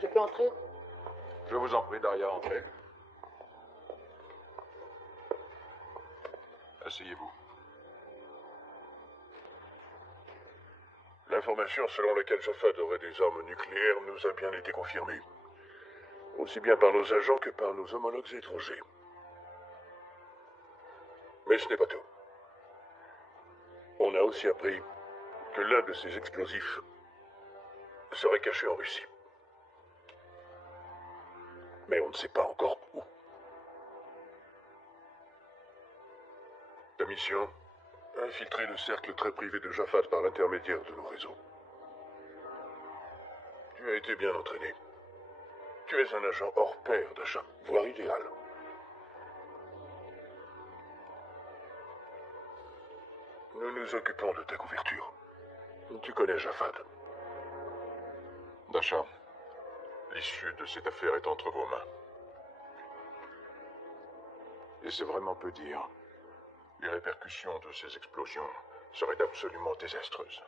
Je peux entrer? Je vous en prie, Daria, entrez. Asseyez-vous. L'information selon laquelle Jafad aurait des armes nucléaires nous a bien été confirmée. Aussi bien par nos agents que par nos homologues étrangers. Mais ce n'est pas tout. On a aussi appris que l'un de ces explosifs serait caché en Russie. Mais on ne sait pas encore où. Ta mission? Infiltrer le cercle très privé de Jafad par l'intermédiaire de nos réseaux. Tu as été bien entraîné. Tu es un agent hors pair d'achat, voire idéal. Nous nous occupons de ta couverture. Tu connais Jafad. Dasha, l'issue de cette affaire est entre vos mains. Et c'est vraiment peu dire. Les répercussions de ces explosions seraient absolument désastreuses.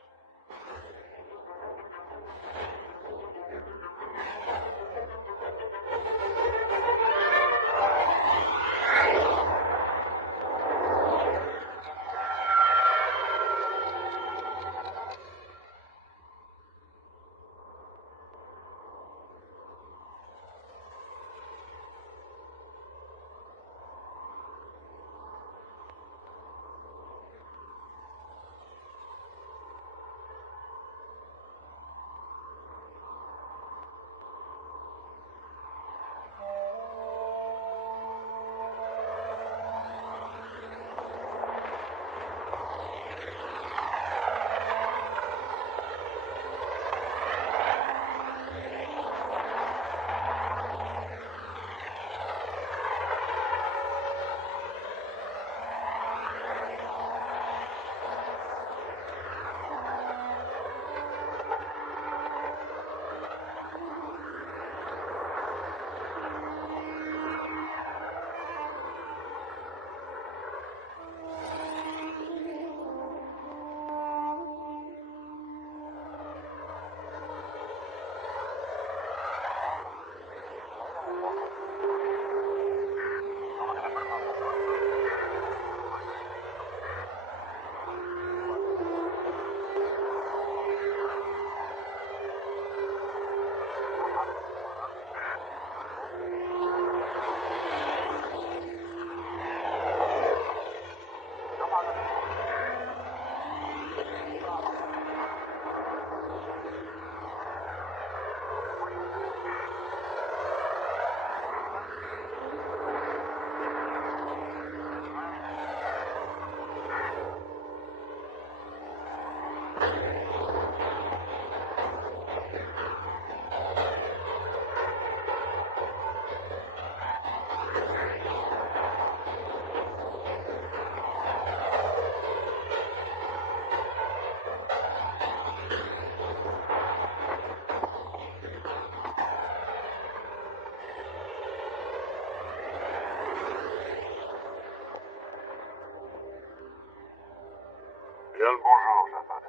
Bien le bonjour, Jafad.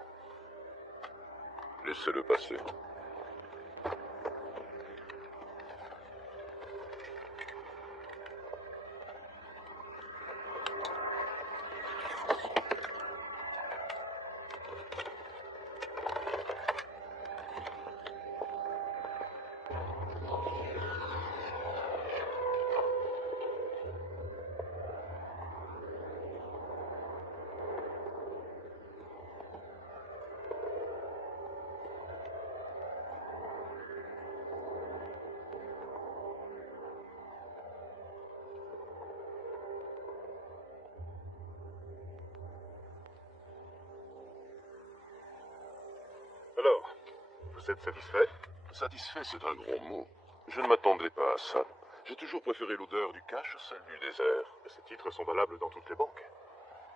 Laissez-le passer. Alors, vous êtes satisfait? Satisfait, c'est un gros mot. Je ne m'attendais pas à ça. J'ai toujours préféré l'odeur du cash à celle du désert. Et ces titres sont valables dans toutes les banques.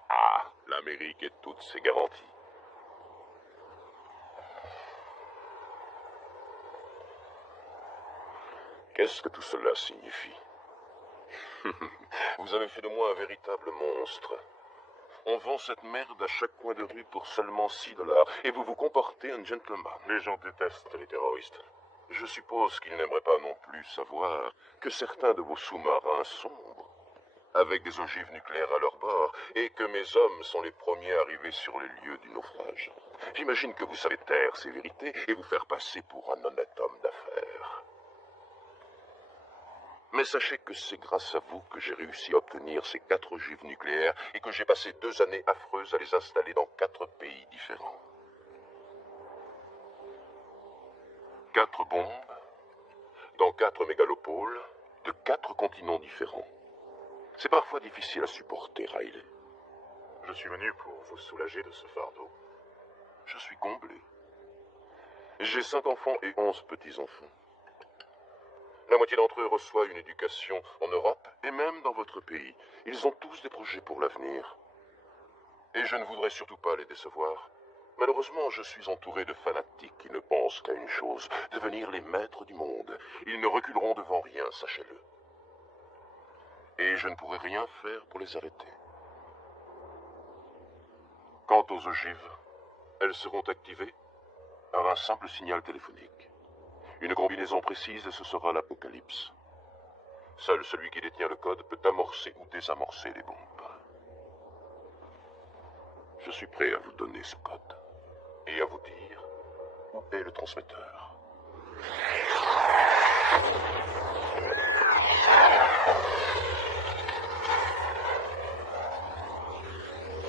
Ah, l'Amérique et toutes ses garanties. Qu'est-ce que tout cela signifie? Vous avez fait de moi un véritable monstre. On vend cette merde à chaque coin de rue pour seulement $6, et vous vous comportez un gentleman. Les gens détestent les terroristes. Je suppose qu'il n'aimerait pas non plus savoir que certains de vos sous-marins sombrent, avec des ogives nucléaires à leur bord, et que mes hommes sont les premiers arrivés sur les lieux du naufrage. J'imagine que vous savez taire ces vérités et vous faire passer pour un honnête homme d'affaires. Mais sachez que c'est grâce à vous que j'ai réussi à obtenir ces 4 ogives nucléaires et que j'ai passé 2 années affreuses à les installer dans 4 pays différents. 4 bombes, dans 4 mégalopoles, de 4 continents différents. C'est parfois difficile à supporter, Riley. Je suis venu pour vous soulager de ce fardeau. Je suis comblé. J'ai 5 enfants et 11 petits-enfants. La moitié d'entre eux reçoit une éducation en Europe et même dans votre pays. Ils ont tous des projets pour l'avenir. Et je ne voudrais surtout pas les décevoir. Malheureusement, je suis entouré de fanatiques qui ne pensent qu'à une chose, devenir les maîtres du monde. Ils ne reculeront devant rien, sachez-le. Et je ne pourrai rien faire pour les arrêter. Quant aux ogives, elles seront activées par un simple signal téléphonique. Une combinaison précise et ce sera l'apocalypse. Seul celui qui détient le code peut amorcer ou désamorcer les bombes. Je suis prêt à vous donner ce code et à vous dire où est le transmetteur.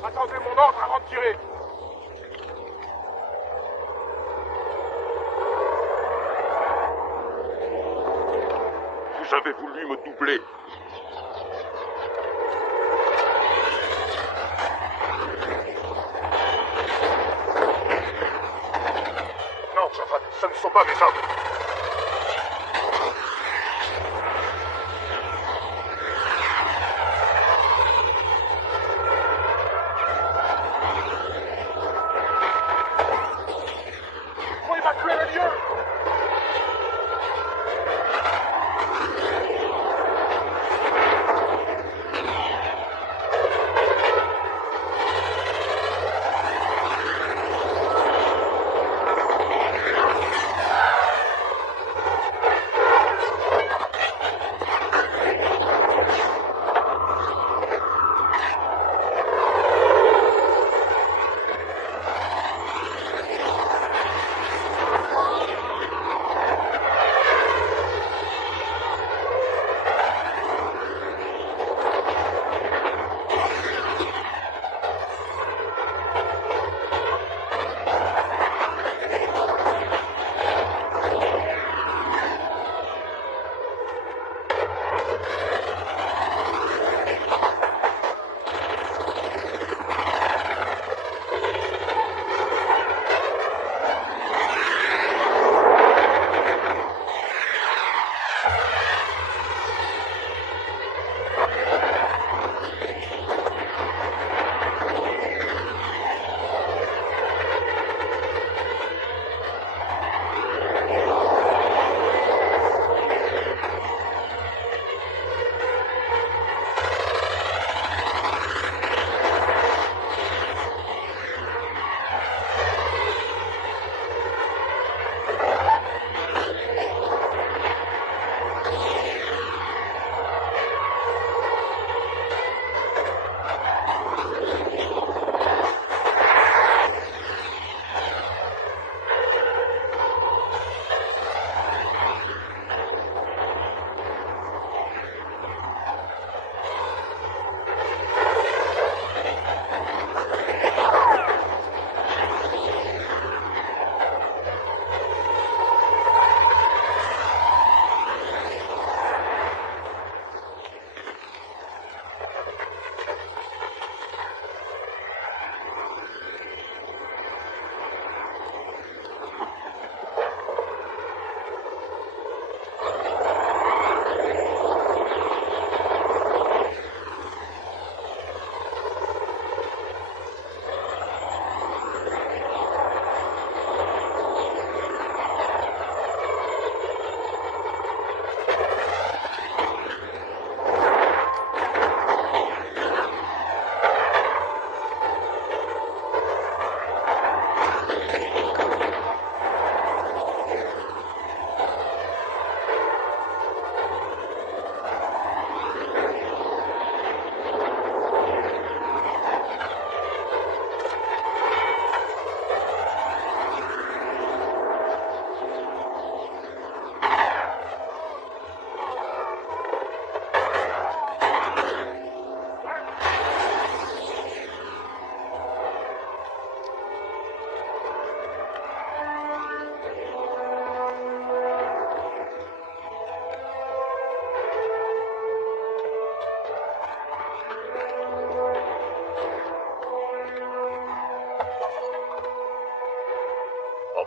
Attendez mon ordre avant de tirer. Vous avez voulu me doubler. Non, Jaffa, ce ne sont pas mes hommes. Faut évacuer le lieu.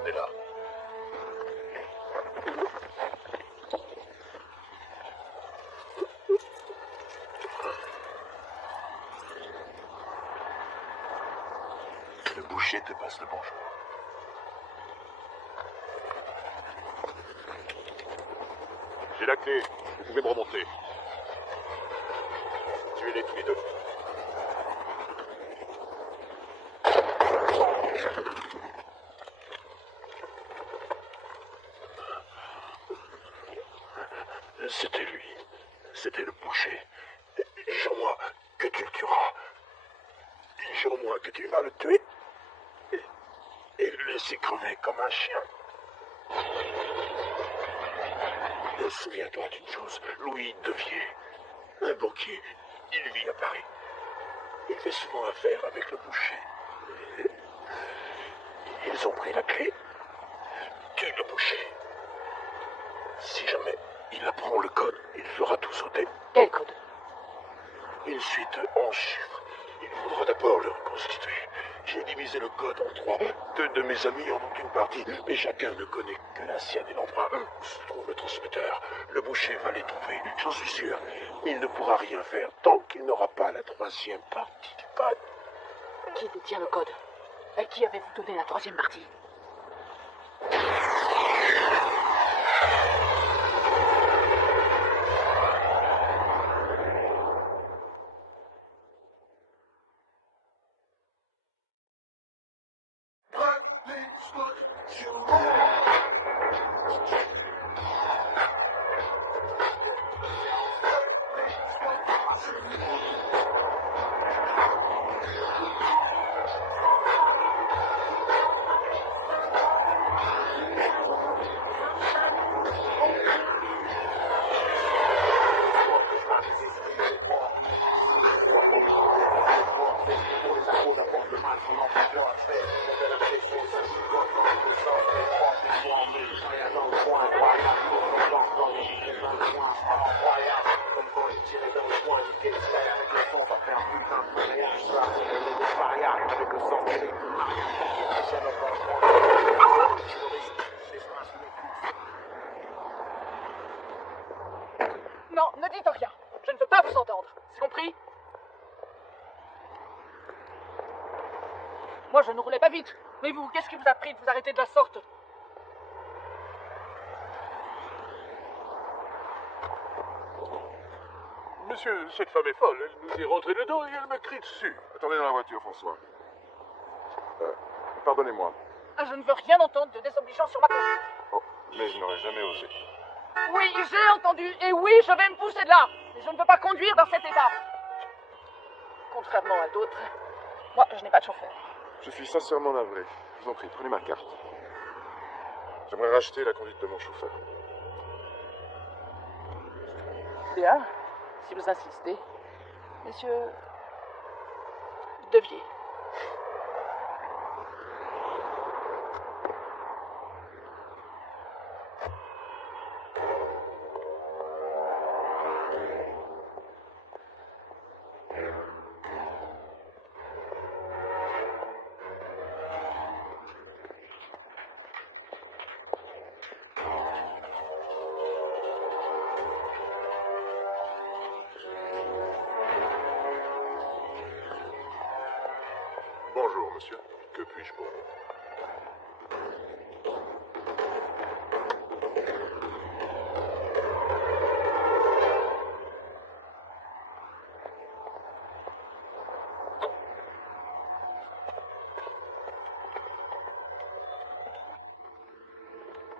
Emmenez-la. Le boucher te passe le bonjour. J'ai la clé. Vous pouvez me remonter. Tuez-les tous les deux. C'était lui. C'était le boucher. Jure-moi que tu le tueras. Jure-moi que tu vas le tuer. Et le laisser crever comme un chien. Souviens-toi d'une chose. Louis Devier, un banquier, il vit à Paris. Il fait souvent affaire avec le boucher. Ils ont pris la clé. Tue le boucher. Si jamais il apprend le code, il fera tout sauter. Quel code? Une suite de 11 chiffres. Il faudra d'abord le reconstituer. J'ai divisé le code en 3. 2 de mes amis en ont une partie, mais chacun ne connaît que la sienne et l'endroit où se trouve le transmetteur. Le boucher va les trouver, j'en suis sûr. Il ne pourra rien faire tant qu'il n'aura pas la 3e partie du code. Qui détient le code? À qui avez-vous donné la 3e partie? Non, ne dites rien. Je ne veux pas vous entendre. C'est compris? Moi, je ne roulais pas vite. Mais vous, qu'est-ce qui vous a pris de vous arrêter de la sorte? Monsieur, cette femme est folle. Elle nous est rentrée dedans et elle me crie dessus. Attendez dans la voiture, François. Pardonnez-moi. Ah, je ne veux rien entendre de désobligeant sur ma conduite. Oh, mais je n'aurais jamais osé. Oui, j'ai entendu. Et oui, je vais me pousser de là. Mais je ne veux pas conduire dans cet état. Contrairement à d'autres, moi, je n'ai pas de chauffeur. Je suis sincèrement navré. Je vous en prie, prenez ma carte. J'aimerais racheter la conduite de mon chauffeur. Bien, si vous insistez. Monsieur Devier. Bonjour, monsieur. Que puis-je pour vous?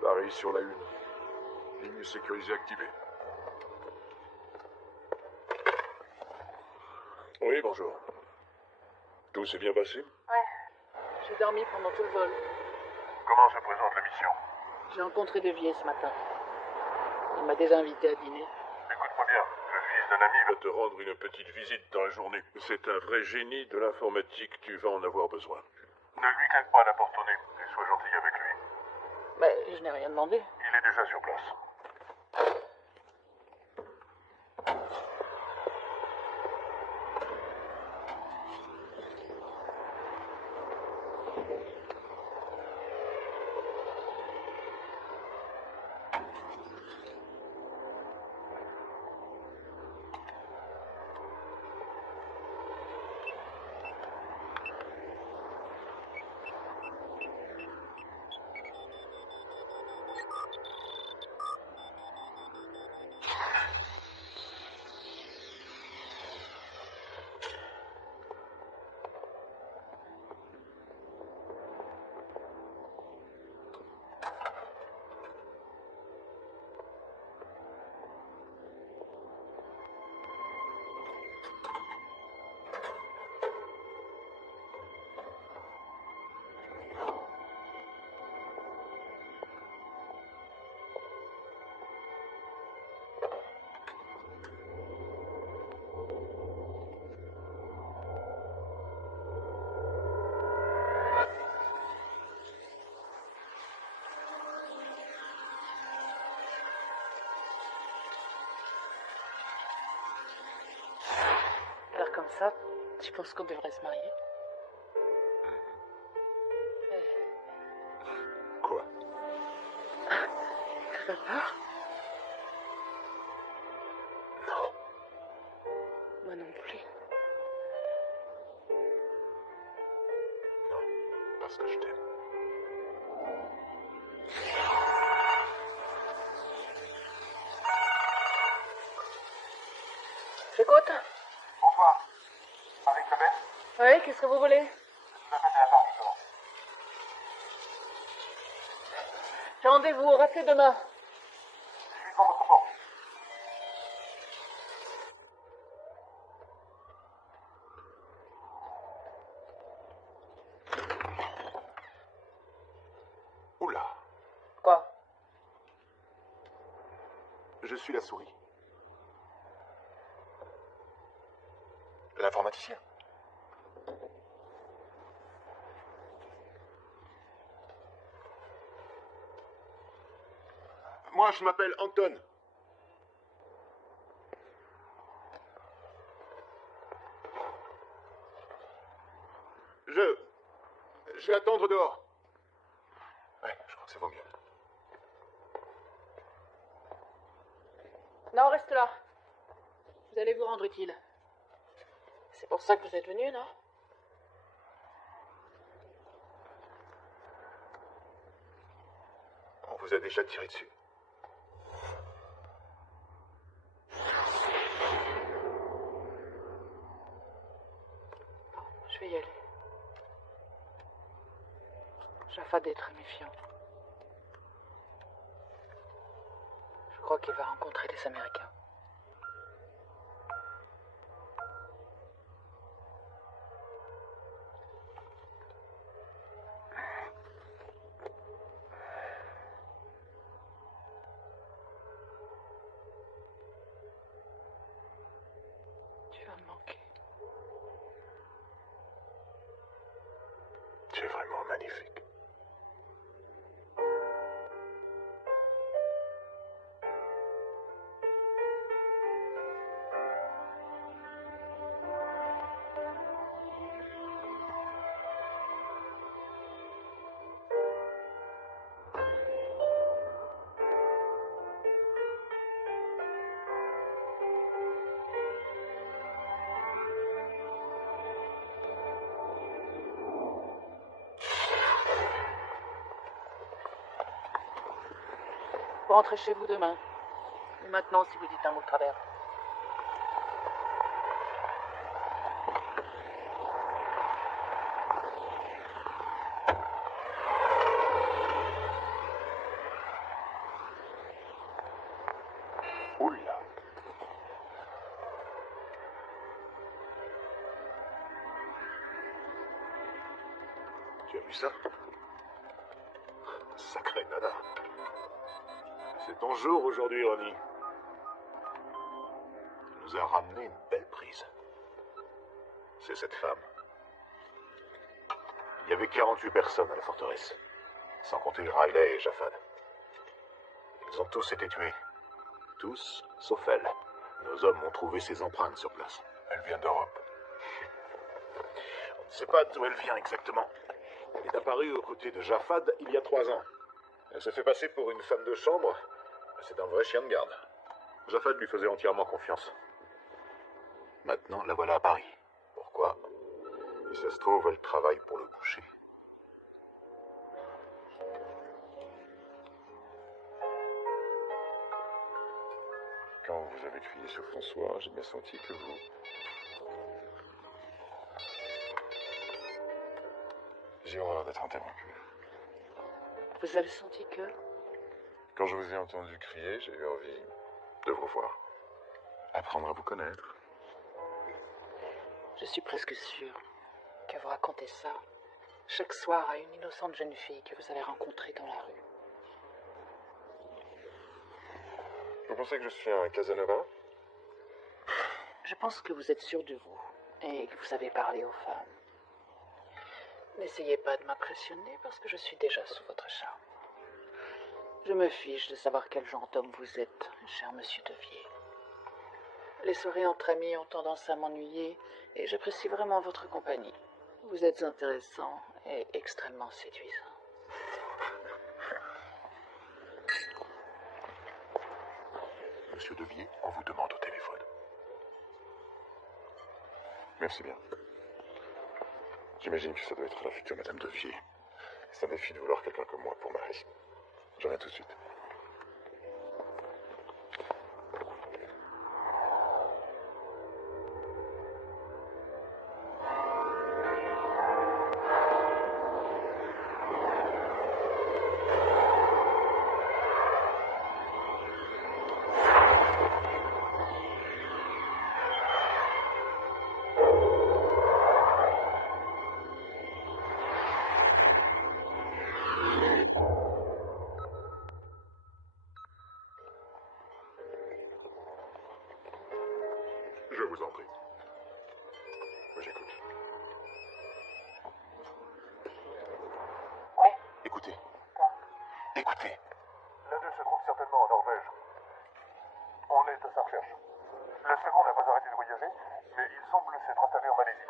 Paris sur la 1. Ligne sécurisée activée. Oui, bonjour. Tout s'est bien passé? Ouais. J'ai dormi pendant tout le vol. Comment se présente la mission? J'ai rencontré Devier ce matin. Il m'a déjà invité à dîner. Écoute-moi bien, le fils d'un ami va te rendre une petite visite dans la journée. C'est un vrai génie de l'informatique, tu vas en avoir besoin. Ne lui claque pas la porte au nez et sois gentil avec lui. Mais je n'ai rien demandé. Il est déjà sur place. ça, tu penses qu'on devrait se marier? Quoi? T'as pas peur? Non. Moi non plus. Non, parce que je t'aime. J'écoute. Bonsoir. Avec le maître, Oui, qu'est-ce que vous voulez? je vous appelle de la part du corps. J'ai rendez-vous, rappelez demain. Je suis devant votre porte. Oula, Quoi? je suis la souris. L'informaticien. Moi, je m'appelle Anton. Je vais attendre dehors. Ouais, je crois que ça vaut mieux. Non, reste là. Vous allez vous rendre utile. C'est pour ça que vous êtes venu, non? On vous a déjà tiré dessus. Je vais y aller. Jafad est très méfiant. Je crois qu'il va rencontrer des Américains. Tu vas me manquer. Tu es vraiment magnifique. Vous rentrez chez vous demain. Et maintenant, si vous dites un mot de travers. Oula. Tu as vu ça? Sacré nana. C'est ton jour aujourd'hui, Ronnie. Tu nous as ramené une belle prise. C'est cette femme. Il y avait 48 personnes à la forteresse, sans compter Riley et Jafad. Ils ont tous été tués. Tous, sauf elle. Nos hommes ont trouvé ses empreintes sur place. Elle vient d'Europe. On ne sait pas d'où elle vient exactement. Elle est apparue aux côtés de Jafad il y a 3 ans. Elle se fait passer pour une femme de chambre. C'est un vrai chien de garde. Jafad lui faisait entièrement confiance. Maintenant, la voilà à Paris. Pourquoi? Si ça se trouve, elle travaille pour le boucher. Quand vous avez crié sur François, j'ai bien senti que vous... J'ai horreur d'être interrompu. Vous avez senti que... Quand je vous ai entendu crier, j'ai eu envie de vous voir. Apprendre à vous connaître. Je suis presque sûre que vous racontez ça chaque soir à une innocente jeune fille que vous allez rencontrer dans la rue. Vous pensez que je suis un Casanova? Je pense que vous êtes sûr de vous et que vous savez parler aux femmes. N'essayez pas de m'impressionner parce que je suis déjà sous votre charme. Je me fiche de savoir quel genre d'homme vous êtes, cher monsieur Devier. Les soirées entre amis ont tendance à m'ennuyer et j'apprécie vraiment votre compagnie. Vous êtes intéressant et extrêmement séduisant. Monsieur Devier, on vous demande au téléphone. Merci bien. J'imagine que ça doit être la future Madame Devier. C'est un défi de vouloir quelqu'un comme moi pour mari. Je reviens tout de suite. Je vous en prie. J'écoute. Oui. Écoutez. Écoutez. L'un d'eux se trouve certainement en Norvège. On est à sa recherche. Le second n'a pas arrêté de voyager, mais il semble s'être installé en Malaisie.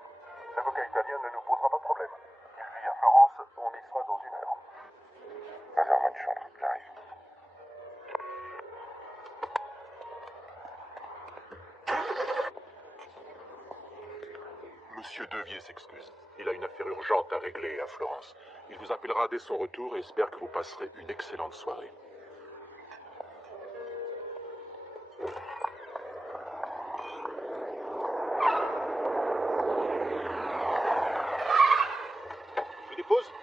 L'avocat italien ne nous posera pas de problème. Il vit à Florence, on y sera dans 1 heure. Réserve-moi une chambre, j'arrive. Monsieur Devier s'excuse. Il a une affaire urgente à régler à Florence. Il vous appellera dès son retour et espère que vous passerez une excellente soirée. Je dépose.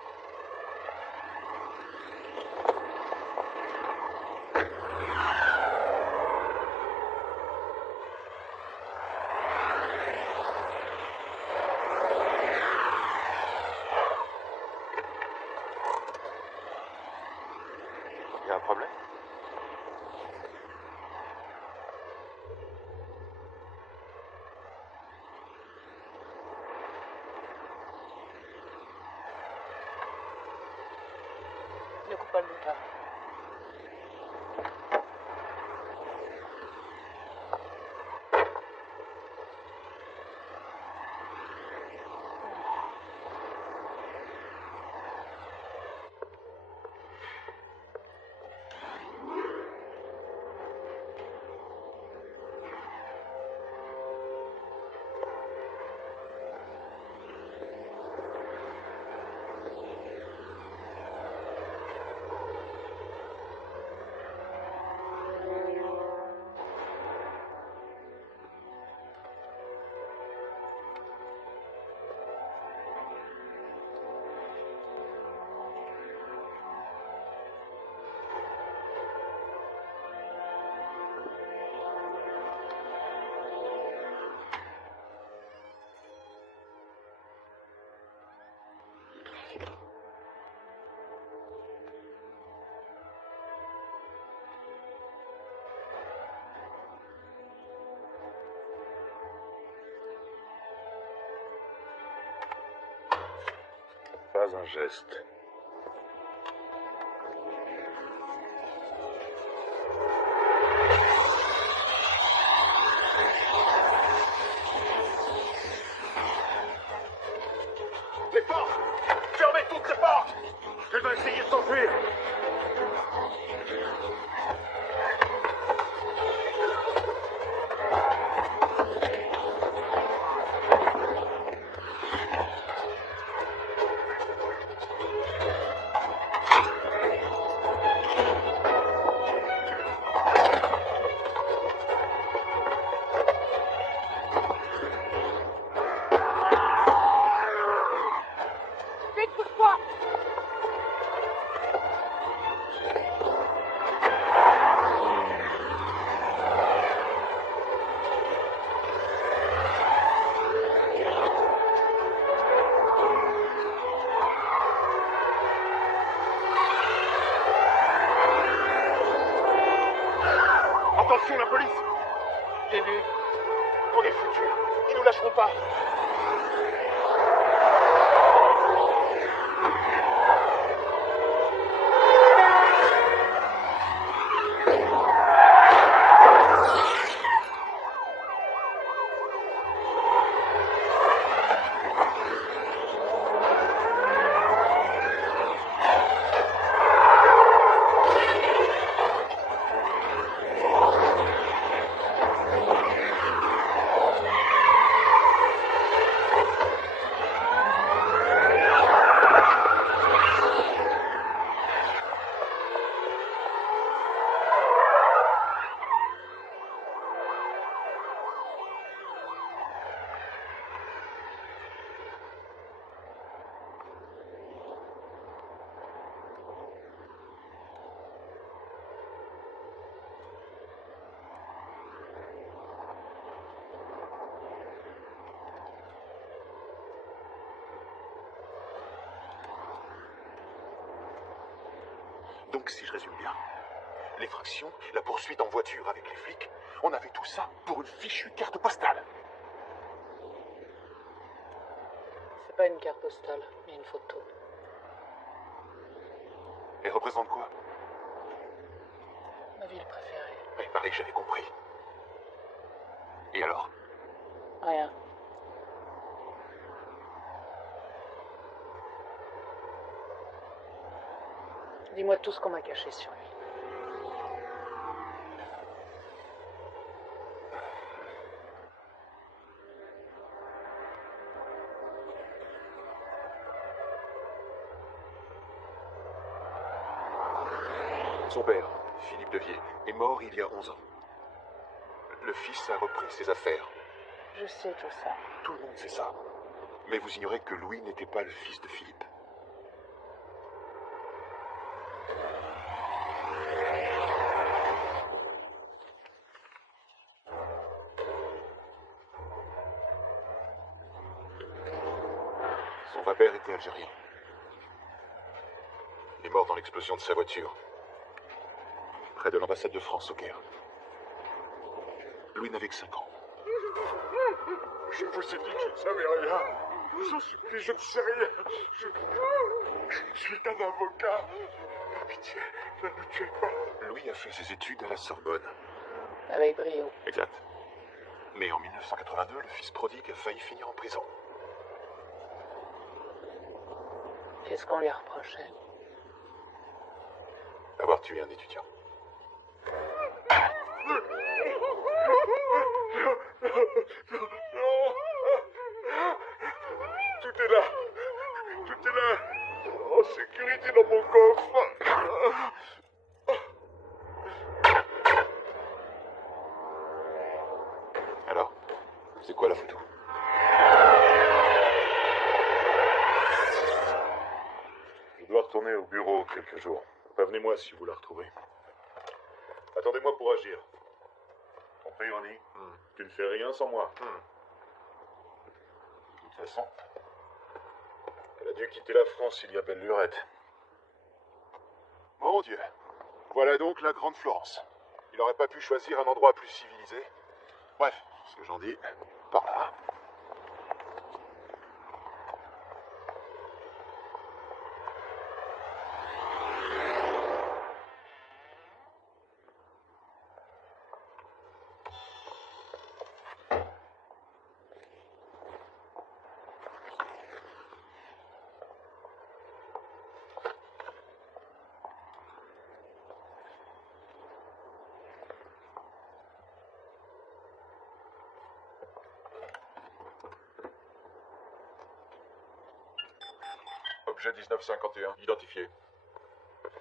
Il y a un problème? Ne coupe pas le moteur. Pas un geste. Les portes! Fermez toutes les portes! Elle va essayer de s'enfuir! Vite, pousse-toi! Attention, la police! J'ai vu. On est foutus. Ils nous lâcheront pas. Donc, si je résume bien, l'effraction, la poursuite en voiture avec les flics, on avait tout ça pour une fichue carte postale. C'est pas une carte postale, mais une photo. Elle représente quoi? Ma ville préférée. Il paraît que j'avais compris. Et alors? Rien. Dis-moi tout ce qu'on m'a caché sur lui. Son père, Philippe Devier, est mort il y a 11 ans. Le fils a repris ses affaires. Je sais tout ça. Tout le monde sait ça. Mais vous ignorez que Louis n'était pas le fils de Philippe. Son vrai-père était algérien. Il est mort dans l'explosion de sa voiture, près de l'ambassade de France au Caire. Louis n'avait que 5 ans. Je vous ai dit que je ne savais rien. Je vous en supplie, je ne sais rien. Je suis un avocat. Par pitié, ne nous tuez pas. Louis a fait ses études à la Sorbonne. Avec brio. Exact. Mais en 1982, le fils prodigue a failli finir en prison. Qu'est-ce qu'on lui reprochait? Avoir tué un étudiant. Non. Tout est là. Tout est là. En sécurité dans mon coffre. Alors, c'est quoi la photo? Je dois retourner au bureau quelques jours. Prévenez-moi si vous la retrouvez. Attendez-moi pour agir. Compris, Ronnie? Tu ne fais rien sans moi. De toute façon, elle a dû quitter la France il y a belle lurette. Mon Dieu. Voilà donc la Grande Florence. Il n'aurait pas pu choisir un endroit plus civilisé. Bref, ce que j'en dis, par là. Objet 1951, identifié.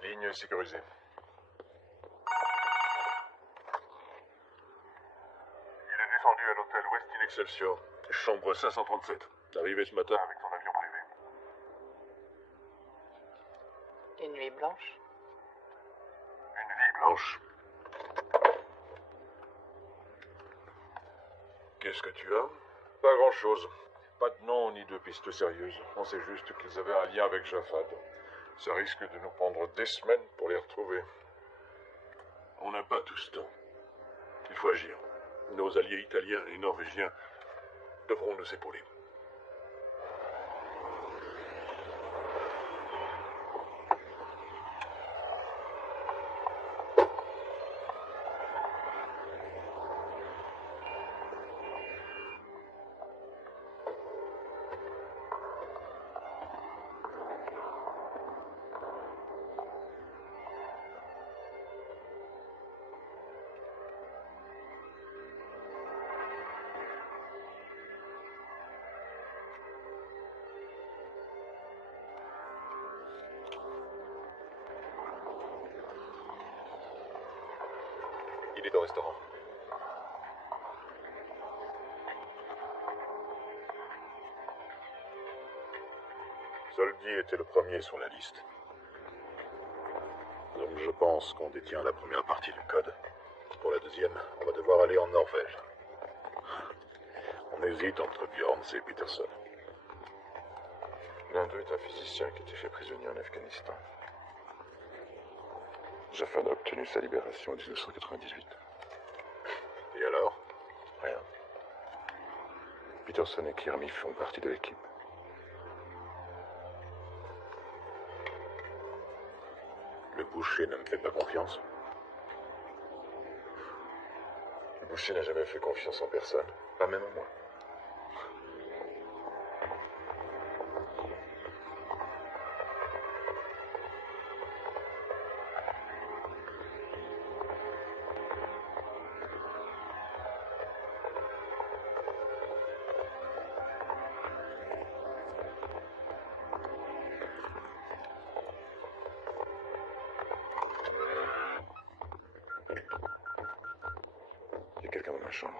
Ligne sécurisée. Il est descendu à l'hôtel Westin Excelsior, chambre 537. Arrivé ce matin avec son avion privé. Une nuit blanche? Une vie blanche. Qu'est-ce que tu as? Pas grand-chose. Pas de nom ni de piste sérieuse. On sait juste qu'ils avaient un lien avec Jafad. Ça risque de nous prendre des semaines pour les retrouver. On n'a pas tout ce temps. Il faut agir. Nos alliés italiens et norvégiens devront nous épauler. Il est au restaurant. Zoldi était le premier sur la liste. Donc je pense qu'on détient la première partie du code. Pour la deuxième, on va devoir aller en Norvège. On hésite entre Bjorns et Peterson. L'un d'eux est un physicien qui a été fait prisonnier en Afghanistan. Jaffan a obtenu sa libération en 1998. Et alors? Rien. Peterson et Kirby font partie de l'équipe. Le boucher ne me fait pas confiance. Le boucher n'a jamais fait confiance en personne, pas même en moi. Il y a quelqu'un dans ma chambre.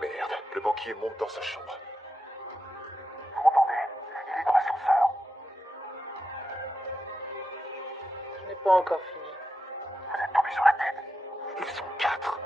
Merde, le banquier monte dans sa chambre. Vous m'entendez? Il est dans l'ascenseur. Je n'ai pas encore fini. Vous êtes tombé sur la tête. Ils sont 4.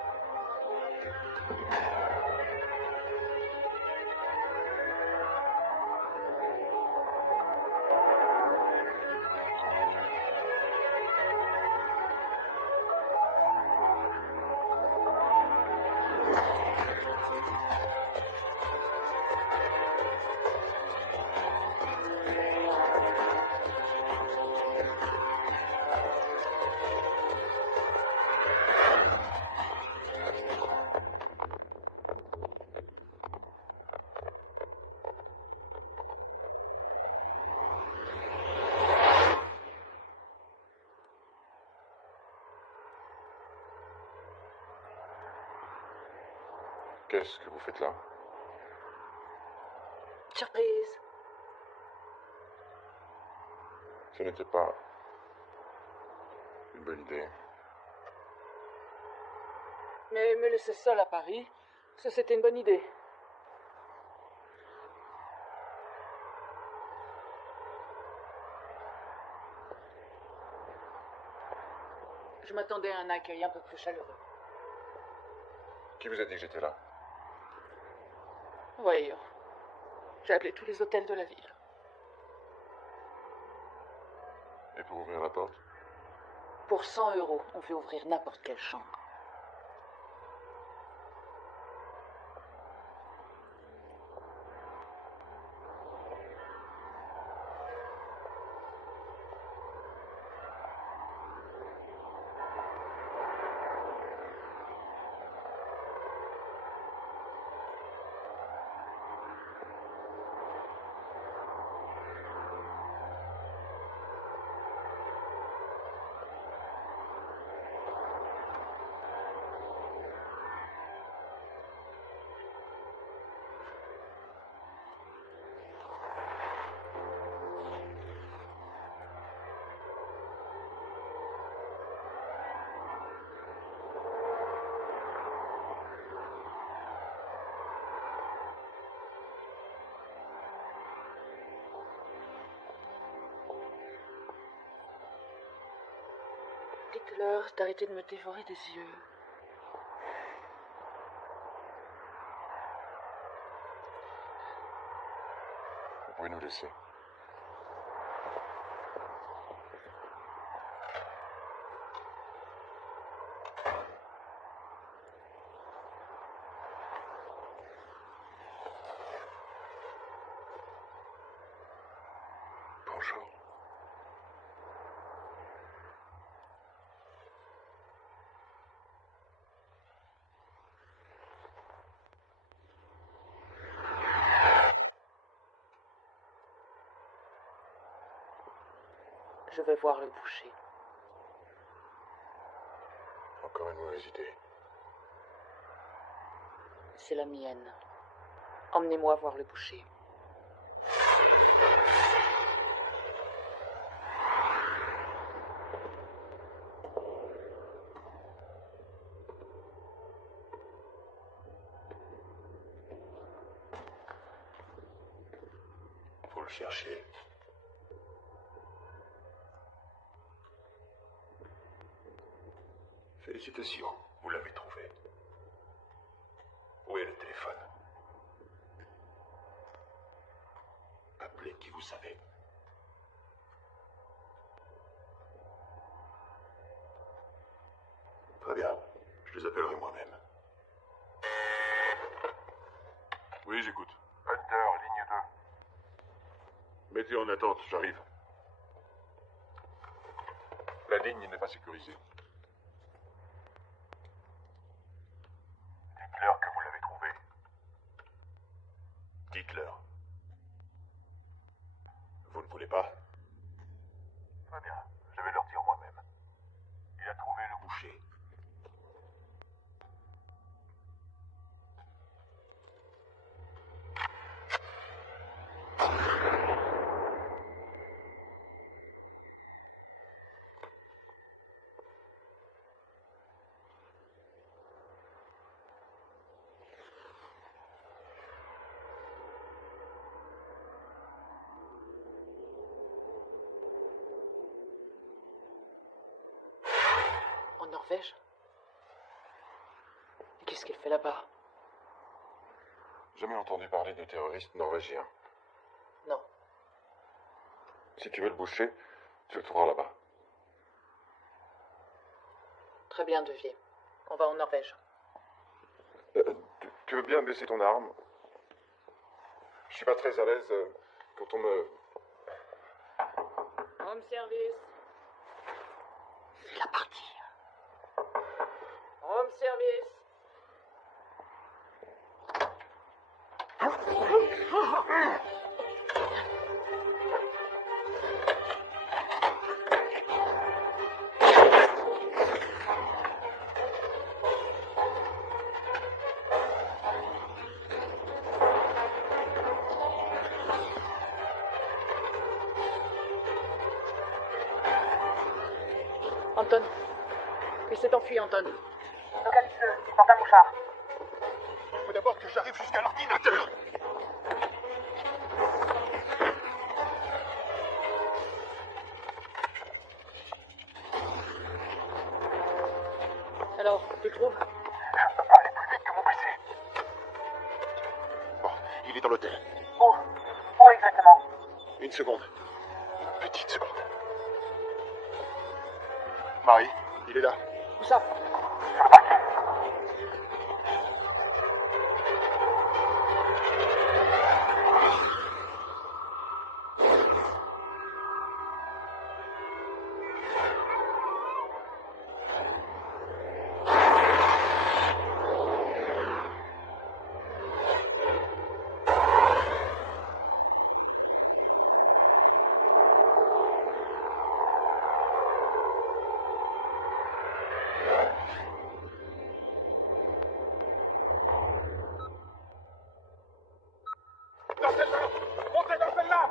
Qu'est-ce que vous faites là? Surprise. Ce n'était pas une bonne idée. Mais me laisser seule à Paris, ça c'était une bonne idée. Je m'attendais à un accueil un peu plus chaleureux. Qui vous a dit que j'étais là? Voyons. J'ai appelé tous les hôtels de la ville. Et pour ouvrir la porte? Pour 100 €, on fait ouvrir n'importe quelle chambre. Dites-leur d'arrêter de me dévorer des yeux. Vous pouvez nous laisser. Bonjour. Je vais voir le boucher. Encore une mauvaise idée. C'est la mienne. Emmenez-moi voir le boucher. le cherchiez. Félicitations, vous l'avez trouvé. Où est le téléphone? Appelez qui vous savez. Très bien, je les appellerai moi-même. Oui, j'écoute. Hunter, ligne 2. Mettez en attente, j'arrive. La ligne n'est pas sécurisée. Dites-leur que vous l'avez trouvé. Dites-leur. Vous ne voulez pas? Très bien, je vais leur dire moi-même. Il a trouvé le Boucher. En Norvège? Qu'est-ce qu'il fait là-bas? Jamais entendu parler de terroristes norvégiens. Non. Si tu veux le boucher, tu le trouveras là-bas. Très bien, Devier. On va en Norvège. Tu veux bien baisser ton arme? Je suis pas très à l'aise quand on me... Home service. Fais-la partir. Home service. Anton. Il s'est enfui, Anton. Localise-le. Porte un mouchard. Il faut d'abord que j'arrive jusqu'à l'ordinateur. Alors, tu le trouves? Je peux pas aller plus vite que mon PC. Bon, il est dans l'hôtel. Où exactement? Une seconde. Une petite seconde. Marie, il est là. Où ça? Dans celle-là! Montez dans celle-là!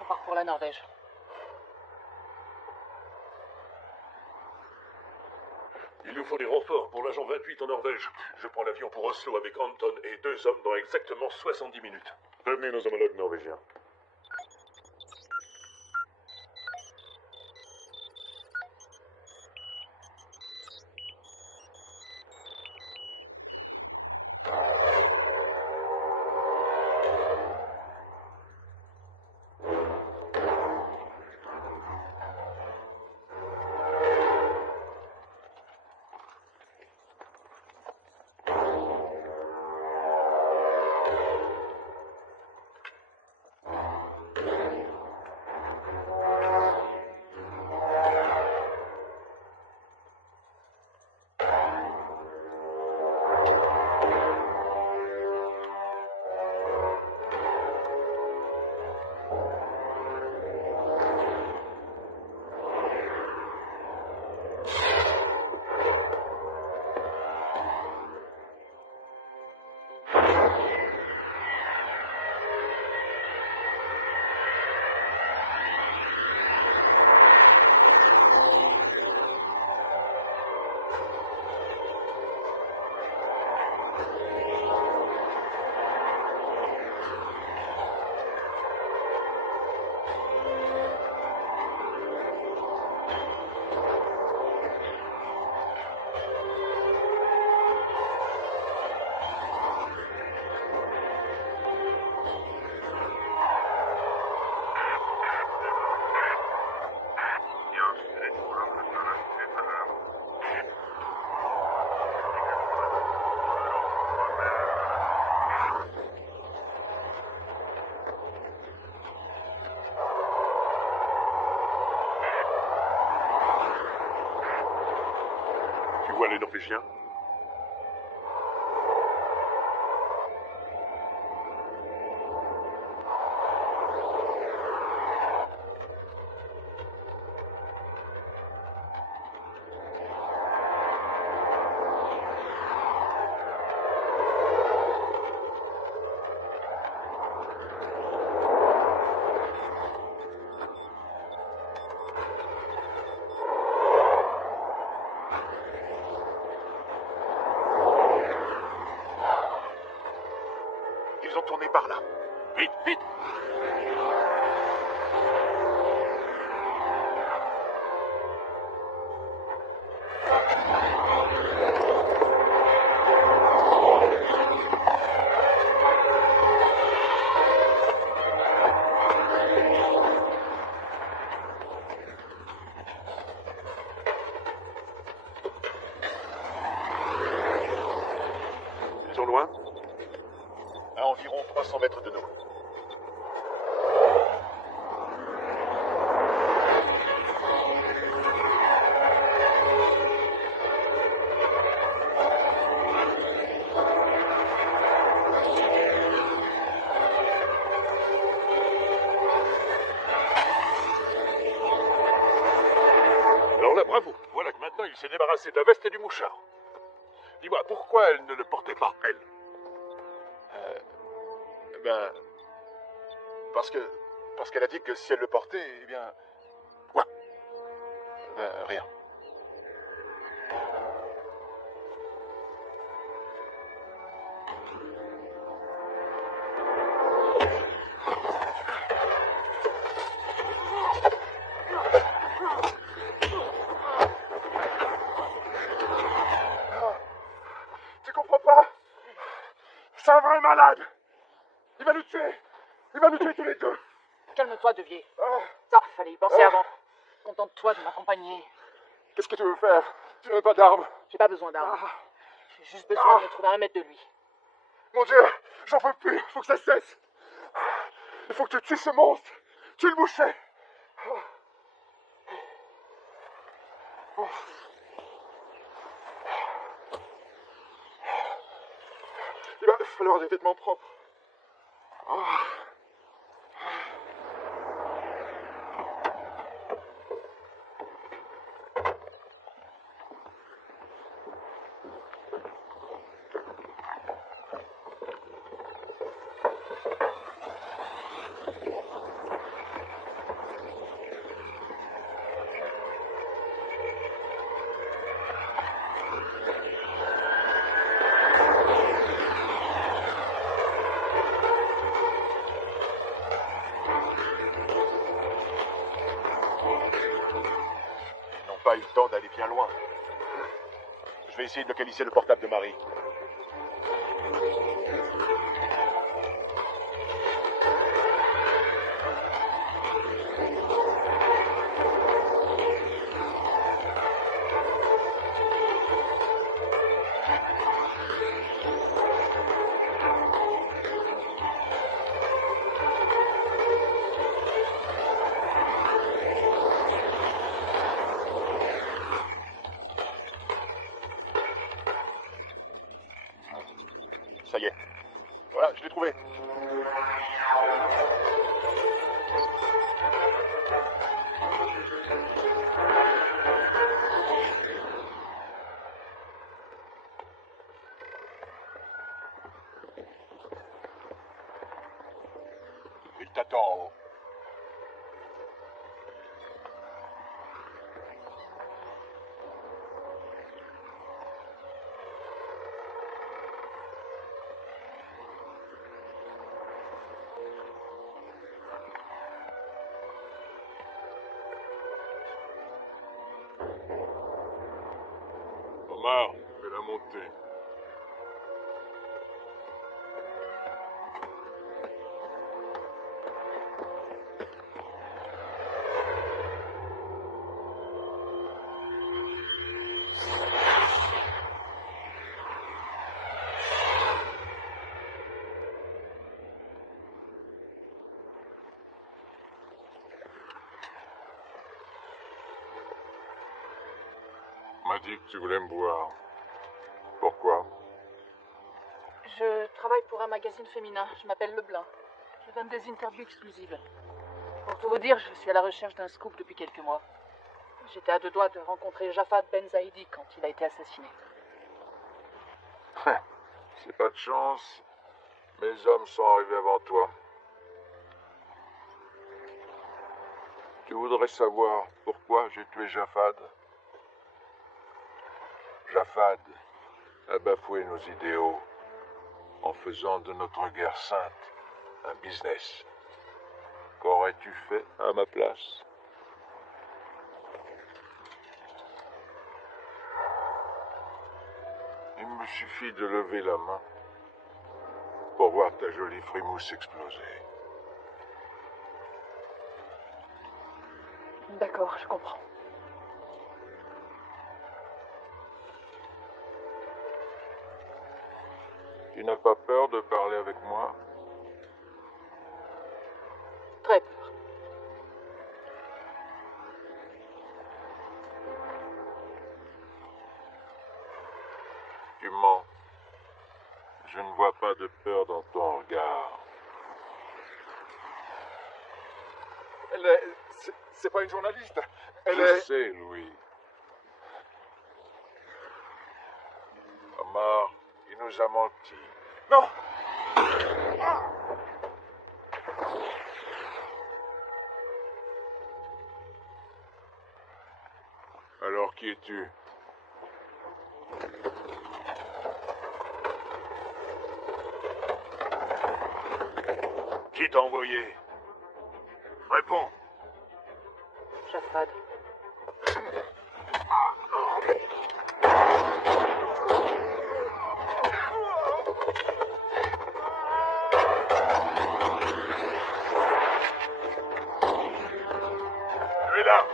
On part pour la Norvège. Il nous faut des renforts pour l'agent 28 en Norvège. Je prends l'avion pour Oslo avec Anton et 2 hommes dans exactement 70 minutes. Prévenez nos homologues norvégiens. Norvégiens? Ils ont tourné par là. Vite, vite! Ils sont loin? À environ 300 mètres de nous. Alors là, bravo. Voilà que maintenant il s'est débarrassé de la veste et du mouchard. Dis-moi, pourquoi elle ne le portait pas, elle? Ben... Parce qu'elle a dit que si elle le portait, eh bien... Quoi? Rien. Tu comprends pas? C'est un vrai malade! Il va nous tuer! Il va nous tuer tous les deux! Calme-toi, Devier. Ah, Ça, fallait y penser avant. Contente-toi de m'accompagner. qu'est-ce que tu veux faire? Tu n'as pas d'armes. J'ai pas besoin d'armes. Ah, J'ai juste besoin de me trouver à 1 mètre de lui. mon Dieu, j'en peux plus. Il faut que ça cesse. Il faut que tu tues ce monstre. Tue le boucher. Il va falloir des vêtements propres. Ah. Ils n'ont pas eu le temps d'aller bien loin. Je vais essayer de localiser le portable de Marie. Ça y est. Voilà, je l'ai trouvé. Il t'attend en haut. Omar, fais-la monter. On m'a dit que tu voulais me boire. Je travaille pour un magazine féminin. Je m'appelle Leblanc. Je donne des interviews exclusives. Pour tout vous dire, je suis à la recherche d'un scoop depuis quelques mois. J'étais à deux doigts de rencontrer Jafad Ben Zaidi quand il a été assassiné. C'est pas de chance. Mes hommes sont arrivés avant toi. Tu voudrais savoir pourquoi j'ai tué Jafad? Jafad a bafoué nos idéaux en faisant de notre guerre sainte un business. Qu'aurais-tu fait à ma place? Il me suffit de lever la main pour voir ta jolie frimousse exploser. D'accord, je comprends. Tu n'as pas peur de parler avec moi? Très peur. Tu mens. Je ne vois pas de peur dans ton regard. C'est pas une journaliste. Je sais, Louis. Omar, il nous a menti. Non. Alors qui es-tu? Qui t'a envoyé? Réponds. Jafad. Tu es là.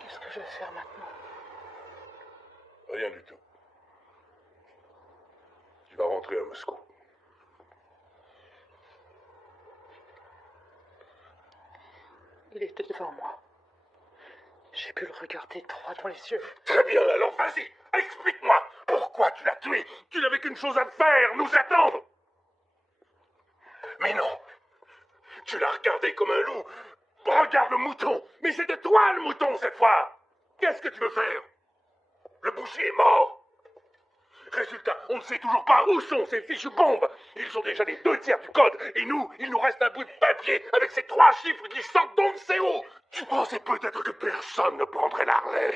Qu'est-ce que je vais faire maintenant? Rien du tout. Tu vas rentrer à Moscou. Il était devant moi. J'ai pu le regarder droit dans les yeux. Très bien, alors vas-y, explique-moi. Pourquoi tu l'as tué? Tu n'avais qu'une chose à faire, nous attendre. Mais non. Tu l'as regardé comme un loup. Regarde le mouton. Mais c'était toi le mouton cette fois. Qu'est-ce que tu veux faire? Le boucher est mort. Résultat, on ne sait toujours pas où sont ces fichues bombes. Ils ont déjà les 2/3 du code. Et nous, il nous reste un bout de papier avec ces 3 chiffres qui sortent d'on ne sait où. Tu pensais peut-être que personne ne prendrait la relève.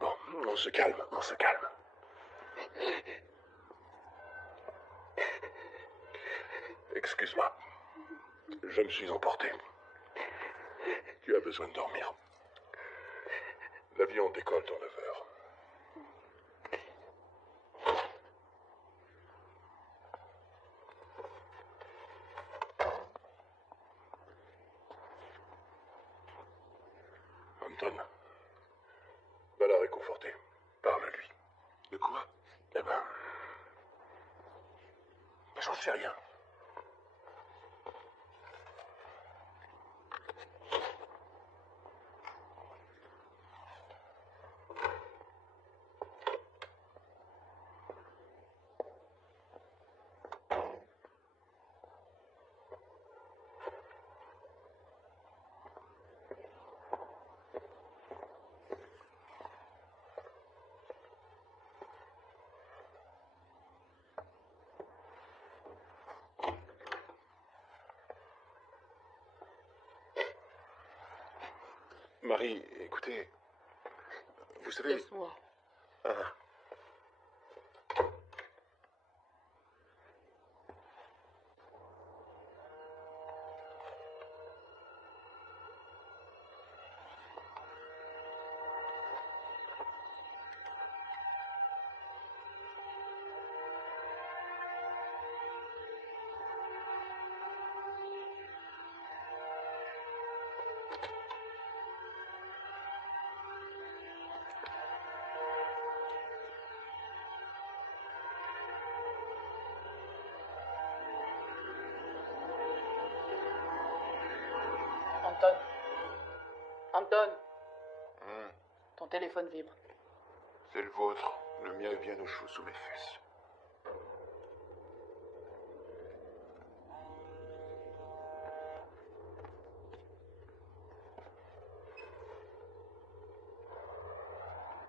Bon, on se calme, on se calme. Excuse-moi. Je me suis emporté. Tu as besoin de dormir. L'avion décolle dans 9 heures. Anton, va la réconforter. Parle-lui. De quoi? Eh ben... J'en sais rien. Marie, écoutez, vous savez... Laisse-moi. Ah. Anton. Anton. Ton téléphone vibre. C'est le vôtre. Le mien est bien au chaud sous mes fesses.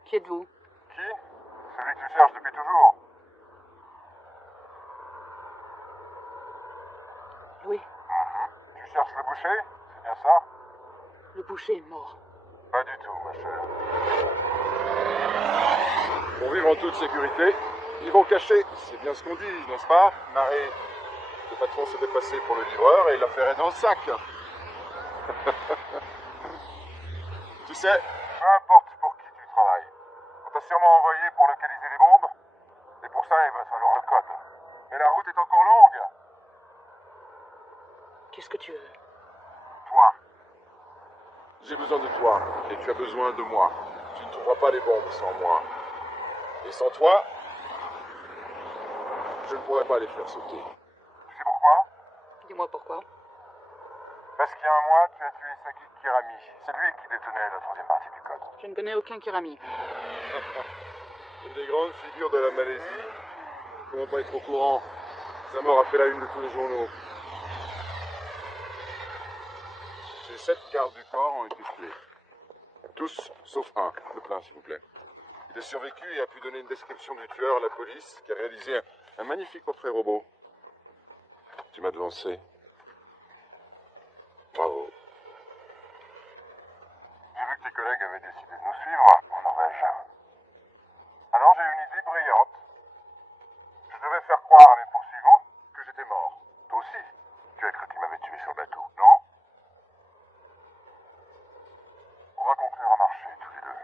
Qui êtes-vous? Qui? Celui que tu cherches depuis toujours. Louis. Tu cherches le boucher? C'est bien ça? Le boucher est mort. Pas du tout, ma chère. Pour vivre en toute sécurité, ils vont cacher. C'est bien ce qu'on dit, n'est-ce pas, Marie? Le patron s'est dépassé pour le livreur et l'affaire est dans le sac. Tu sais, Peu importe pour qui tu travailles. On t'a sûrement envoyé pour localiser les bombes. Et pour ça, il va falloir le code. Mais la route est encore longue. Qu'est-ce que tu veux? Toi. j'ai besoin de toi et tu as besoin de moi. Tu ne trouveras pas les bombes sans moi. Et sans toi, je ne pourrais pas les faire sauter. Tu sais pourquoi? Dis-moi pourquoi. Parce qu'il y a un mois, tu as tué Saki Kirami. C'est lui qui détenait la troisième partie du code. Je ne connais aucun Kirami. Une des grandes figures de la Malaisie. Comment pas être au courant? Sa mort a fait la une de tous les journaux. Ces 7 gardes du corps ont été tués. Tous, sauf un. Le plein, s'il vous plaît. Il a survécu et a pu donner une description du tueur à la police, qui a réalisé un magnifique portrait robot. Tu m'as devancé. Bravo. J'ai vu que tes collègues avaient décidé de nous suivre en Norvège. Alors j'ai eu une idée brillante. Je devais faire croire à mes poursuivants que j'étais mort. Toi aussi, tu as cru qu'ils m'avaient tué sur le bateau, non? On va conclure un marché tous les deux.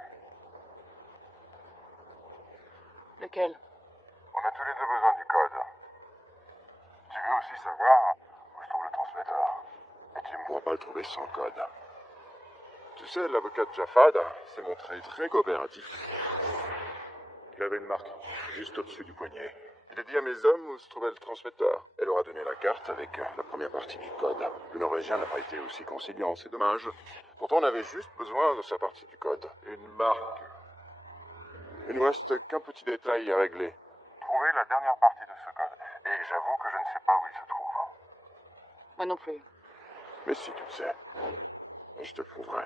Lequel? On a tous les deux besoin du code. Tu veux aussi savoir où se trouve le transmetteur. Et tu On ne me... pourra pas le trouver sans code. Tu sais, l'avocat de Jafad s'est montré très coopératif. Il avait une marque juste au-dessus du poignet. Il a dit à mes hommes où se trouvait le transmetteur. Elle leur a donné la carte avec la première partie du code. Le Norvégien n'a pas été aussi conciliant, c'est dommage. Pourtant, on avait juste besoin de sa partie du code. Une marque. Il ne nous reste qu'un petit détail à régler. Trouver la dernière partie de ce code. Et j'avoue que je ne sais pas où il se trouve. Moi non plus. Mais si tu le sais, je te le prouverai.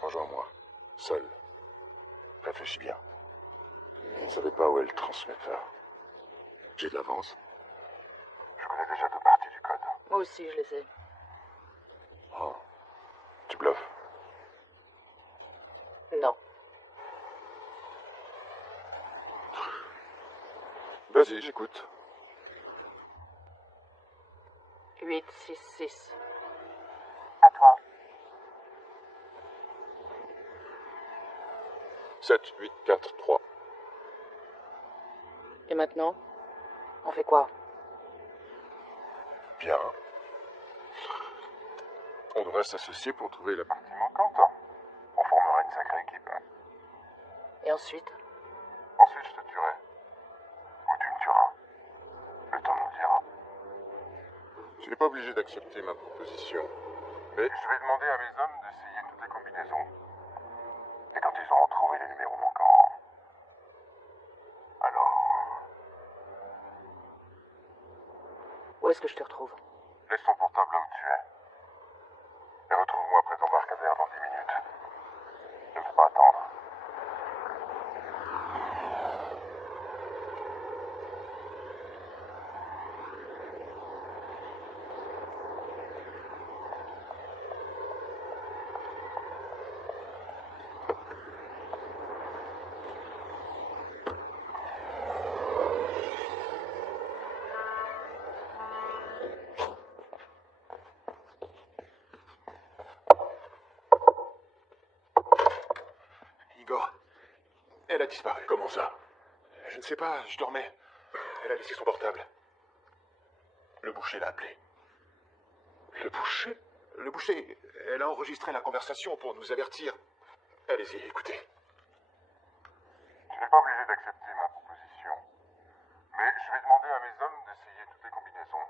Rejoins-moi, seul. Réfléchis bien. Vous ne savez pas où est le transmetteur. J'ai de l'avance. Je connais déjà 2 parties du code. Moi aussi, je les ai. Oh, tu bluffes. Non. Vas-y, j'écoute. 866. À toi. 7, 8, 4, 3. Et maintenant? On fait quoi? Bien. On devrait s'associer pour trouver la... Partie manquante. On formera une sacrée équipe. Et ensuite? Ensuite, je te tuerai. Ou tu me tueras. Le temps nous le dira. Tu n'es pas obligé d'accepter ma proposition. Mais Je vais demander à mes hommes d'essayer toutes les combinaisons. Et quand ils auront trouvé les numéros manquants, alors, Où est-ce que je te retrouve? laisse ton portable là où tu es. Et retrouve-moi près d'embarcadère dans 10 minutes. Ne me fais pas attendre. Elle a disparu. Comment ça? Je ne sais pas, je dormais. Elle a laissé son portable. Le boucher l'a appelé. Le boucher? Le boucher, elle a enregistré la conversation pour nous avertir. Allez-y, écoutez. Tu n'es pas obligé d'accepter ma proposition. Mais je vais demander à mes hommes d'essayer toutes les combinaisons.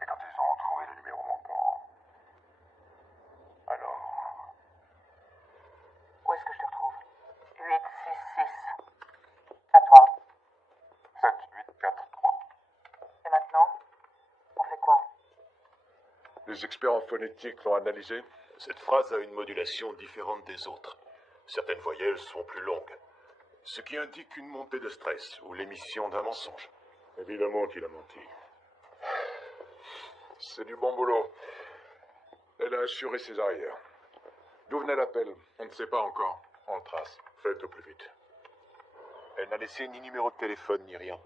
Et quand ils auront trouvé le numéro manquant, alors... Où est-ce que je te retrouve? 866. À toi. 7, 8, 4, 3. Et maintenant, on fait quoi? Les experts en phonétique l'ont analysé. Cette phrase a une modulation différente des autres. Certaines voyelles sont plus longues, ce qui indique une montée de stress ou l'émission d'un mensonge. Évidemment qu'il a menti. C'est du bon boulot. Elle a assuré ses arrières. D'où venait l'appel? On ne sait pas encore. On le trace. Faites au plus vite. Elle n'a laissé ni numéro de téléphone ni rien.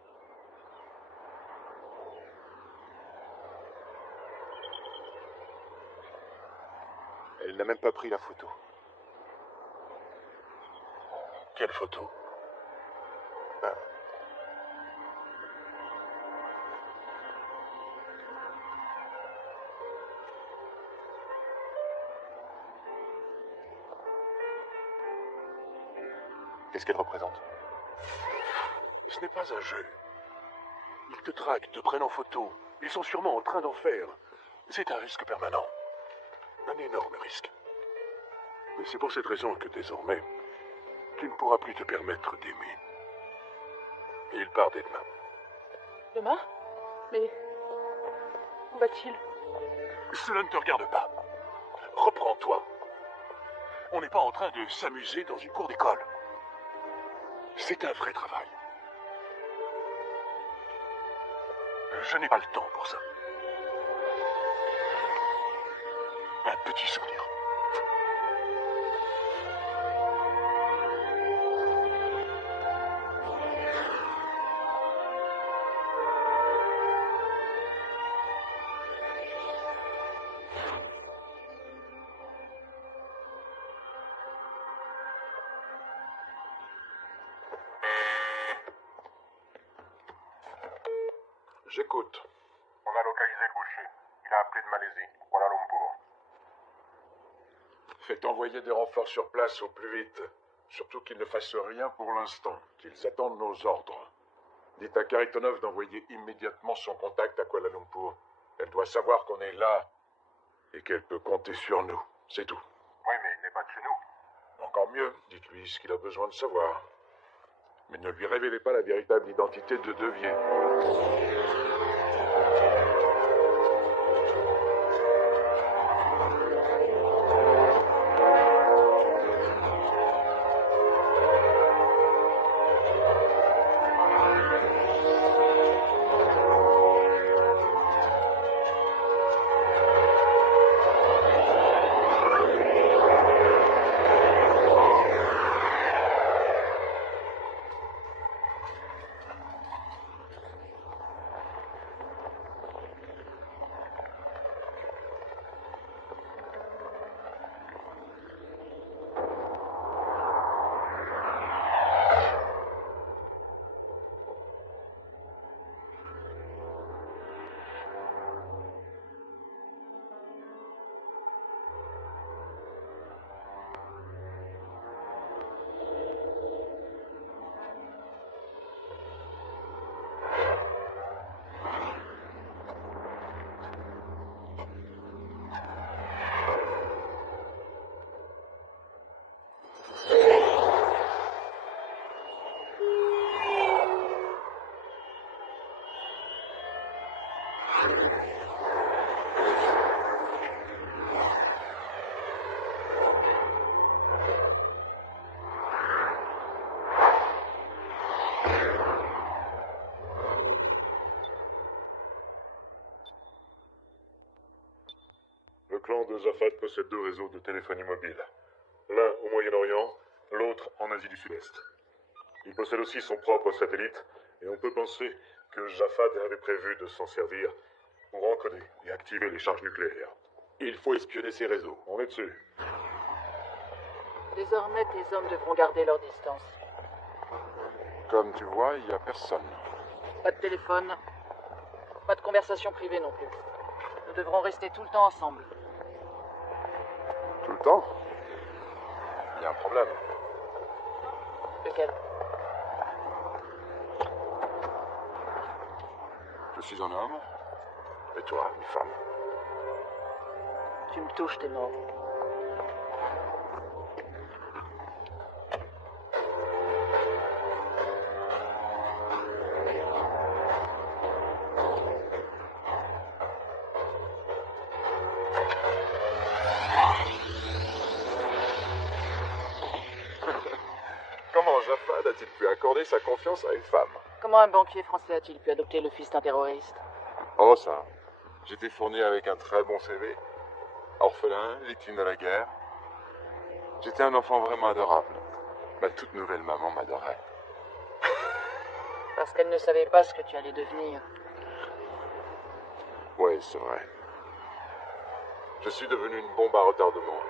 Elle n'a même pas pris la photo. Quelle photo? Ah. Qu'est-ce qu'elle représente? Ce n'est pas un jeu. Ils te traquent, te prennent en photo. Ils sont sûrement en train d'en faire. C'est un risque permanent. Un énorme risque. Mais c'est pour cette raison que désormais, tu ne pourras plus te permettre d'aimer. Et il part dès demain. Demain? Mais... où va-t-il? Cela ne te regarde pas. Reprends-toi. On n'est pas en train de s'amuser dans une cour d'école. C'est un vrai travail. Je n'ai pas le temps pour ça. Un petit souvenir. J'écoute. On a localisé le boucher. Il a appelé de Malaisie, Kuala Lumpur. Faites envoyer des renforts sur place au plus vite. Surtout qu'ils ne fassent rien pour l'instant, qu'ils attendent nos ordres. Dites à Karitonov d'envoyer immédiatement son contact à Kuala Lumpur. Elle doit savoir qu'on est là et qu'elle peut compter sur nous. C'est tout. Oui, mais il n'est pas de chez nous. Encore mieux, dites-lui ce qu'il a besoin de savoir. Mais ne lui révélez pas la véritable identité de Devier. Le clan de Zafat possède 2 réseaux de téléphonie mobile. L'un au Moyen-Orient, l'autre en Asie du Sud-Est. Il possède aussi son propre satellite, et on peut penser que Jafad avait prévu de s'en servir pour encoder et activer les charges nucléaires. Il faut espionner ces réseaux. On est dessus. Désormais, tes hommes devront garder leur distance. Comme tu vois, il n'y a personne. Pas de téléphone, pas de conversation privée non plus. Nous devrons rester tout le temps ensemble. Tout le temps. Il y a un problème. Lequel? Je suis un homme. Et toi, une femme. Tu me touches, t'es mort. Comment Jafad a-t-il pu accorder sa confiance à une femme? Comment un banquier français a-t-il pu adopter le fils d'un terroriste? Oh ça. J'étais fourni avec un très bon CV. Orphelin, victime de la guerre. J'étais un enfant vraiment adorable. Ma toute nouvelle maman m'adorait. Parce qu'elle ne savait pas ce que tu allais devenir. Oui, c'est vrai. Je suis devenu une bombe à retardement.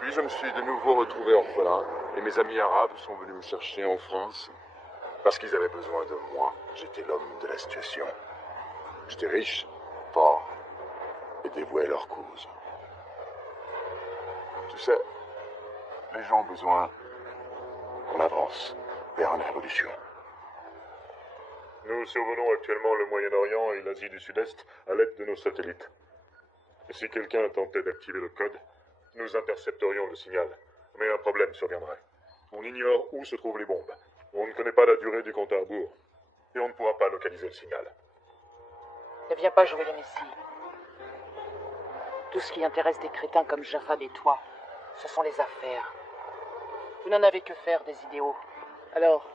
Puis je me suis de nouveau retrouvé orphelin, et mes amis arabes sont venus me chercher en France. Parce qu'ils avaient besoin de moi. J'étais l'homme de la situation. J'étais riche, fort, et dévoué à leur cause. Tu sais, les gens ont besoin qu'on avance vers une révolution. Nous survolons actuellement le Moyen-Orient et l'Asie du Sud-Est à l'aide de nos satellites. Et si quelqu'un tentait d'activer le code, nous intercepterions le signal. Mais un problème surviendrait. On ignore où se trouvent les bombes. On ne connaît pas la durée du compte à rebours. Et on ne pourra pas localiser le signal. Ne viens pas jouer les messies. Tout ce qui intéresse des crétins comme Jafad et toi, ce sont les affaires. Vous n'en avez que faire des idéaux. Alors,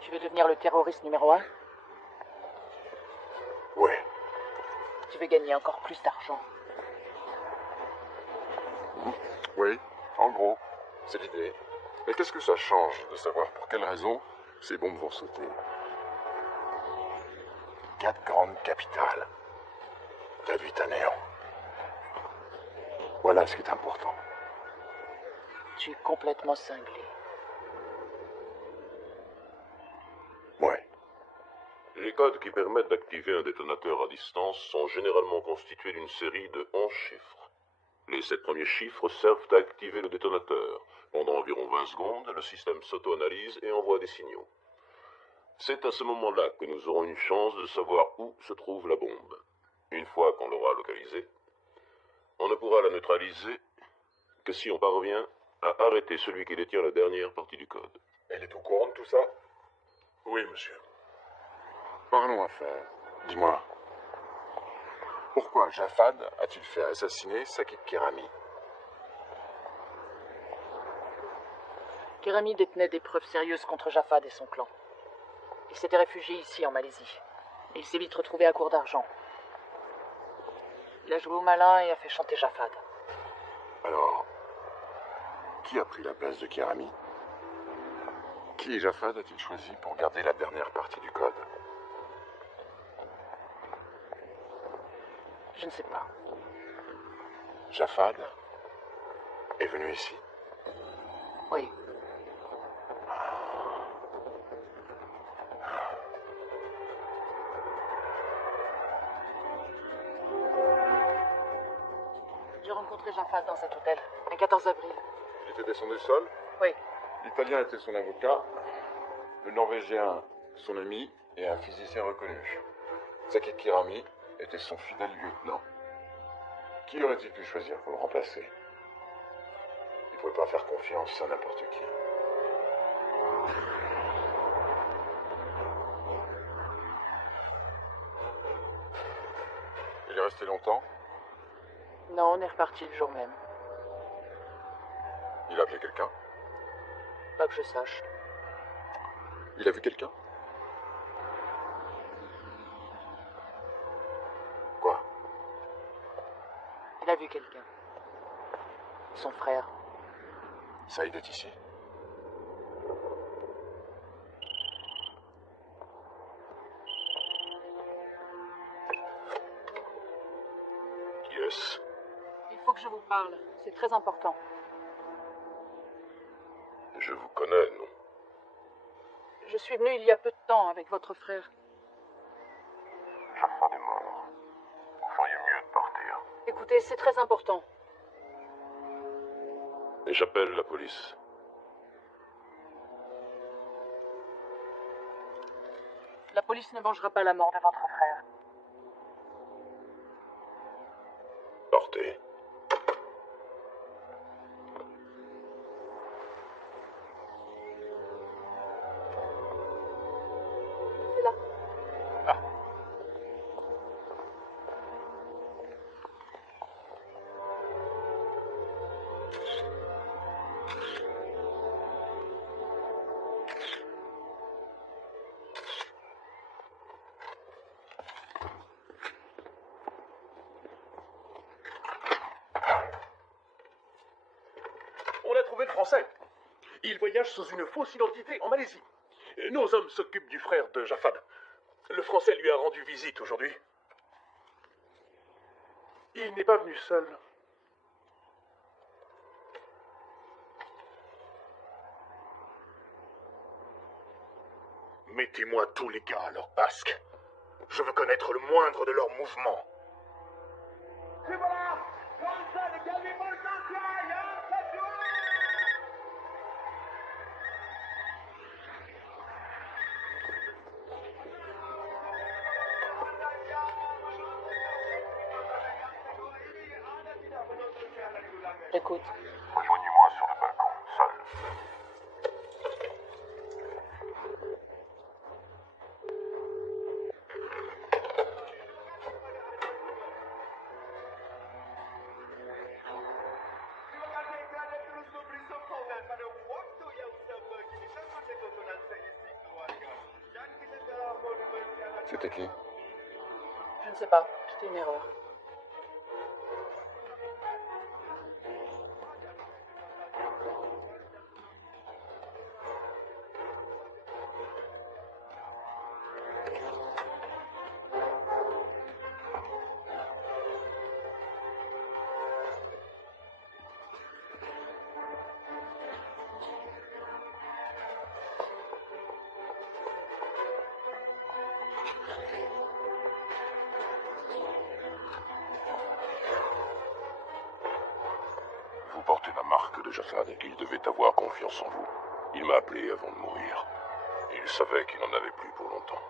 tu veux devenir le terroriste numéro 1? Ouais. Tu veux gagner encore plus d'argent? Oui, en gros, c'est l'idée. Mais qu'est-ce que ça change de savoir pour quelle raison ces bombes vont sauter? 4 grandes capitales, réduites à néant. Voilà ce qui est important. Tu es complètement cinglé. Ouais. Les codes qui permettent d'activer un détonateur à distance sont généralement constitués d'une série de 11 chiffres. Les 7 premiers chiffres servent à activer le détonateur. Pendant environ 20 secondes, le système s'auto-analyse et envoie des signaux. C'est à ce moment-là que nous aurons une chance de savoir où se trouve la bombe. Une fois qu'on l'aura localisée, on ne pourra la neutraliser que si on parvient à arrêter celui qui détient la dernière partie du code. Elle est au courant de tout ça? Oui, monsieur. Parlons affaires. Dis-moi, pourquoi Jafad a-t-il fait assassiner Sakit Kerami? Kerami détenait des preuves sérieuses contre Jafad et son clan. Il s'était réfugié ici, en Malaisie. Et il s'est vite retrouvé à court d'argent. Il a joué au malin et a fait chanter Jafad. Alors, qui a pris la place de Kerami? Qui Jafad a-t-il choisi pour garder la dernière partie du code? Je ne sais pas. Jafad est venu ici? Oui. J'ai rencontré Jafad dans cet hôtel, un 14 avril. Il était descendu seul? Oui. L'Italien était son avocat, le Norvégien son ami et un physicien reconnu. Sakit Kerami était son fidèle lieutenant. Qui aurait-il pu choisir pour le remplacer? Il ne pouvait pas faire confiance à n'importe qui. Il est resté longtemps? Non, on est reparti le jour même. Il a appelé quelqu'un? Pas que je sache. Il a vu quelqu'un? Quoi? Il a vu quelqu'un. Son frère. Saïd est ici. Qui est-ce? Il faut que je vous parle. C'est très important. Je vous connais, non? Je suis venue il y a peu de temps avec votre frère. Jafad est mort. Vous feriez mieux de partir. Écoutez, c'est très important. Et j'appelle la police. La police ne vengera pas la mort de votre frère. Partez. C'est là. On a trouvé le Français. Il voyage sous une fausse identité en Malaisie. Nos hommes s'occupent du frère de Jafad. Le Français lui a rendu visite aujourd'hui. Il n'est pas venu seul. Mettez-moi tous les gars à leur basque. Je veux connaître le moindre de leurs mouvements. Écoute, Rejoignez-moi sur le balcon, seul. C'était qui? je ne sais pas. C'était une erreur. Vous portez la marque de Jafad. Il devait avoir confiance en vous. Il m'a appelé avant de mourir. Il savait qu'il n'en avait plus pour longtemps.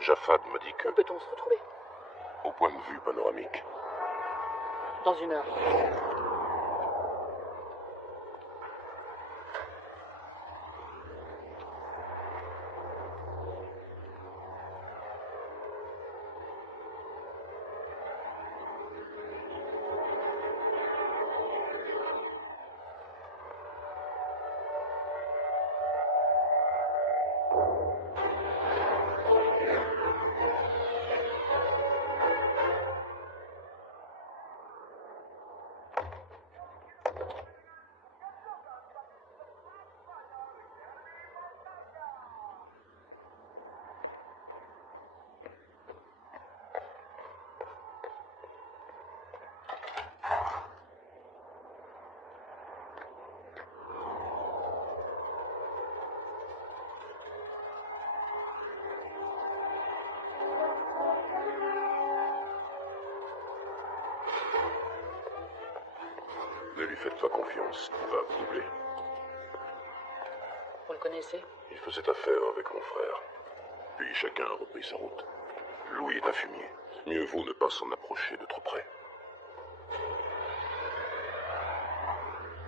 Jafad me dit que, Où peut-on se retrouver? au point de vue panoramique, Dans une heure. ne lui faites pas confiance. Il va vous doubler. Vous le connaissez? Il faisait affaire avec mon frère. Puis chacun a repris sa route. Louis est un fumier. Mieux vaut ne pas s'en approcher de trop près.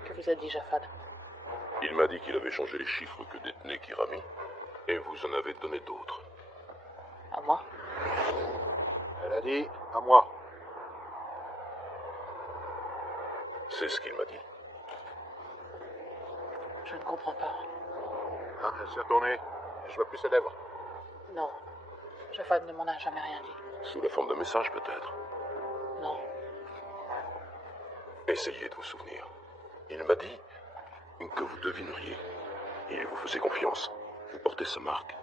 Que vous a dit Jafad? Il m'a dit qu'il avait changé les chiffres que détenait Kirami. Et vous en avez donné d'autres. À moi? Elle a dit à moi. C'est ce qu'il m'a dit. Je ne comprends pas. Ah, elle s'est retournée. Je vois plus ses lèvres. Non. Jafad ne m'en a jamais rien dit. Sous la forme d'un message, peut-être. Non. Essayez de vous souvenir. Il m'a dit que vous devineriez. Il vous faisait confiance. Vous portez sa marque.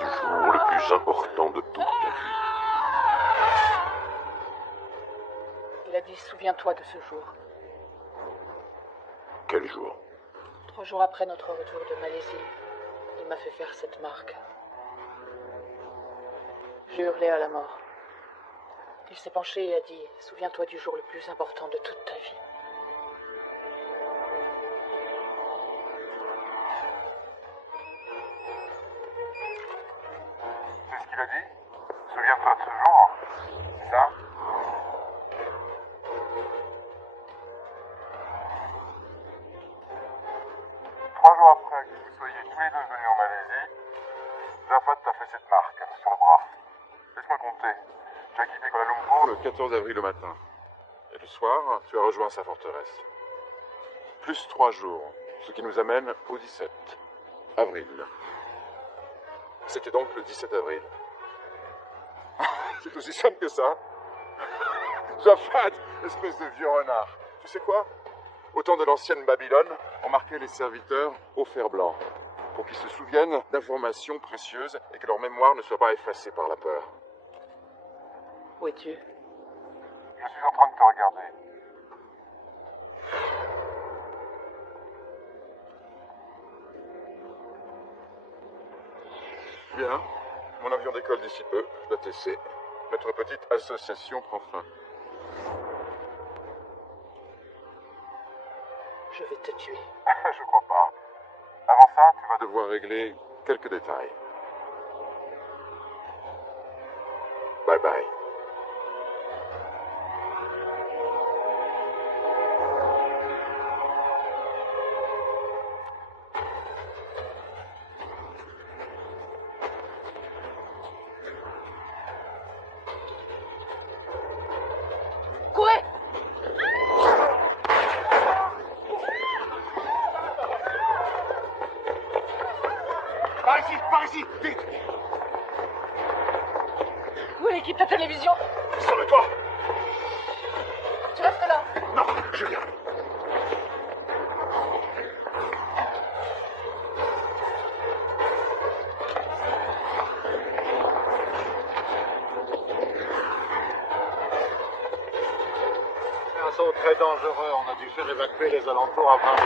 jour le plus important de toute ta vie. Il a dit, souviens-toi de ce jour. Quel jour? 3 jours après notre retour de Malaisie, il m'a fait faire cette marque. J'ai hurlé à la mort. Il s'est penché et a dit, souviens-toi du jour le plus important de toute ta vie. C'est ce qu'il a dit? Souviens-toi de ce jour? C'est ça? Trois jours après que vous soyez tous les deux venus en Malaisie, Jafat t'a fait cette marque sur le bras. Laisse-moi compter. Tu as quitté Kuala Lumpur Le 14 avril au matin. Et le soir, tu as rejoint sa forteresse. Plus 3 jours, ce qui nous amène au 17 avril. C'était donc le 17 avril. C'est aussi simple que ça. Jafat, espèce de vieux renard. Tu sais quoi? Au temps de l'ancienne Babylone, on marquait les serviteurs au fer blanc, pour qu'ils se souviennent d'informations précieuses et que leur mémoire ne soit pas effacée par la peur. Où es-tu? Je suis en train de te regarder. Bien, mon avion décolle d'ici peu, je dois te laisser. Notre petite association prend fin. Je vais te tuer. Je crois pas. Avant ça, tu vas Devoir régler quelques détails. Bye bye. Courez! Par ici, vite! Où est l'équipe de télévision? Sur le toit! Tu restes là. Non, je viens. C'est un saut très dangereux. On a dû faire évacuer les alentours avant.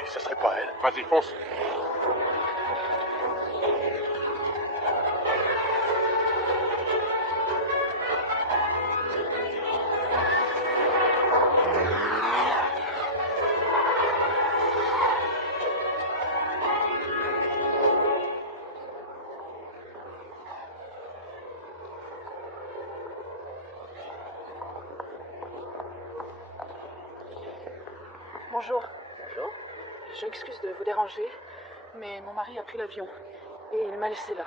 Et ce serait pas elle. Vas-y, fonce. Bonjour. Bonjour. Je m'excuse de vous déranger, mais mon mari a pris l'avion et il m'a laissé là.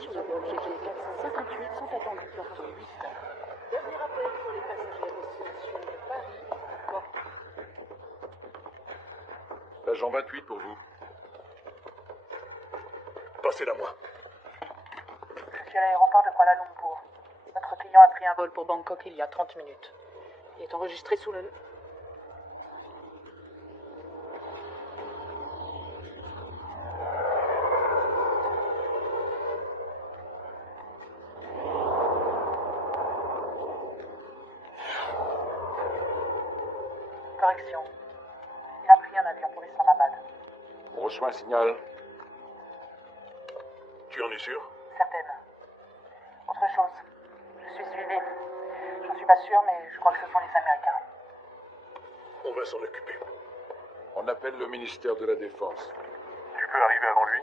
Sur le vol GT458 sont attendus porte 8. Dernier appel pour les passagers à destination de Paris, porte. L'agent 28 pour vous. Passez-la moi. Je suis à l'aéroport de Kuala Lumpur. Notre client a pris un vol pour Bangkok il y a 30 minutes. Il est enregistré sous le... Correction. reçoit un signal. Tu en es sûr? Certaine. Autre chose. Je suis suivie. J'en suis pas sûre, mais je crois que ce sont les Américains. On va s'en occuper. On appelle le ministère de la Défense. Tu peux arriver avant lui?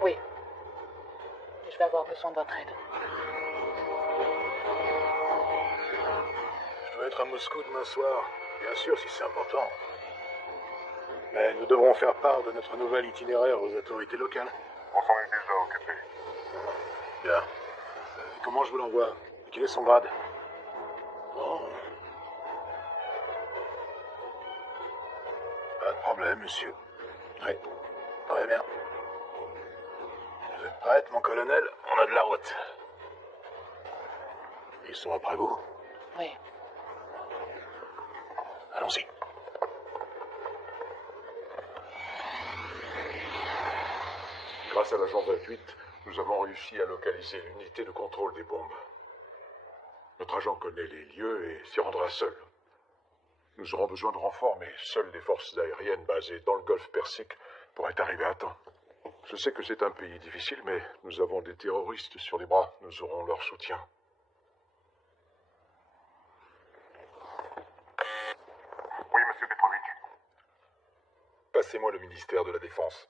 Oui. Et je vais avoir besoin de votre aide. Je dois être à Moscou demain soir. Bien sûr, si c'est important. Mais nous devrons faire part de notre nouvel itinéraire aux autorités locales. On s'en est déjà occupé. Bien. Comment je vous l'envoie? Quel est son grade? Bon. Pas de problème, monsieur. Oui. Très bien. Vous êtes prête, mon colonel? On a de la route. Ils sont après vous? Oui. Allons-y. Grâce à l'agent 28, nous avons réussi à localiser l'unité de contrôle des bombes. Notre agent connaît les lieux et s'y rendra seul. Nous aurons besoin de renforts, mais seules les forces aériennes basées dans le golfe Persique pourraient arriver à temps. Je sais que c'est un pays difficile, mais nous avons des terroristes sur les bras. Nous aurons leur soutien. Oui, monsieur Petrovitch. Passez-moi le ministère de la Défense.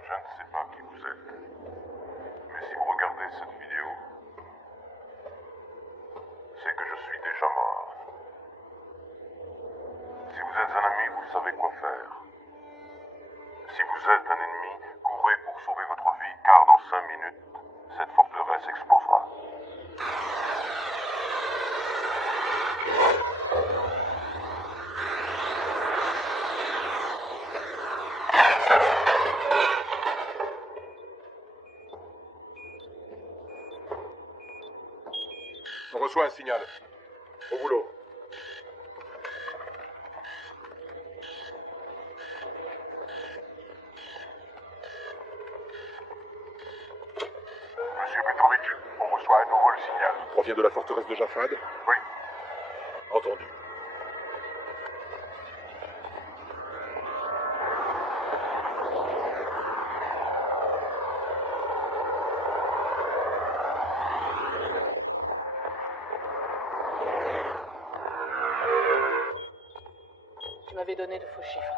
Je ne sais pas qui vous êtes, mais si vous regardez cette vidéo, c'est que je suis déjà mort. Si vous êtes un ami, vous savez quoi faire. Si vous êtes un ennemi, courez pour sauver votre vie, car dans 5 minutes, cette forteresse explosera. On reçoit un signal. Au boulot. Monsieur Petrovitch, on reçoit à nouveau le signal. Provient de la forteresse de Jafad. Oui. Entendu. Tu m'avais donné de faux chiffres.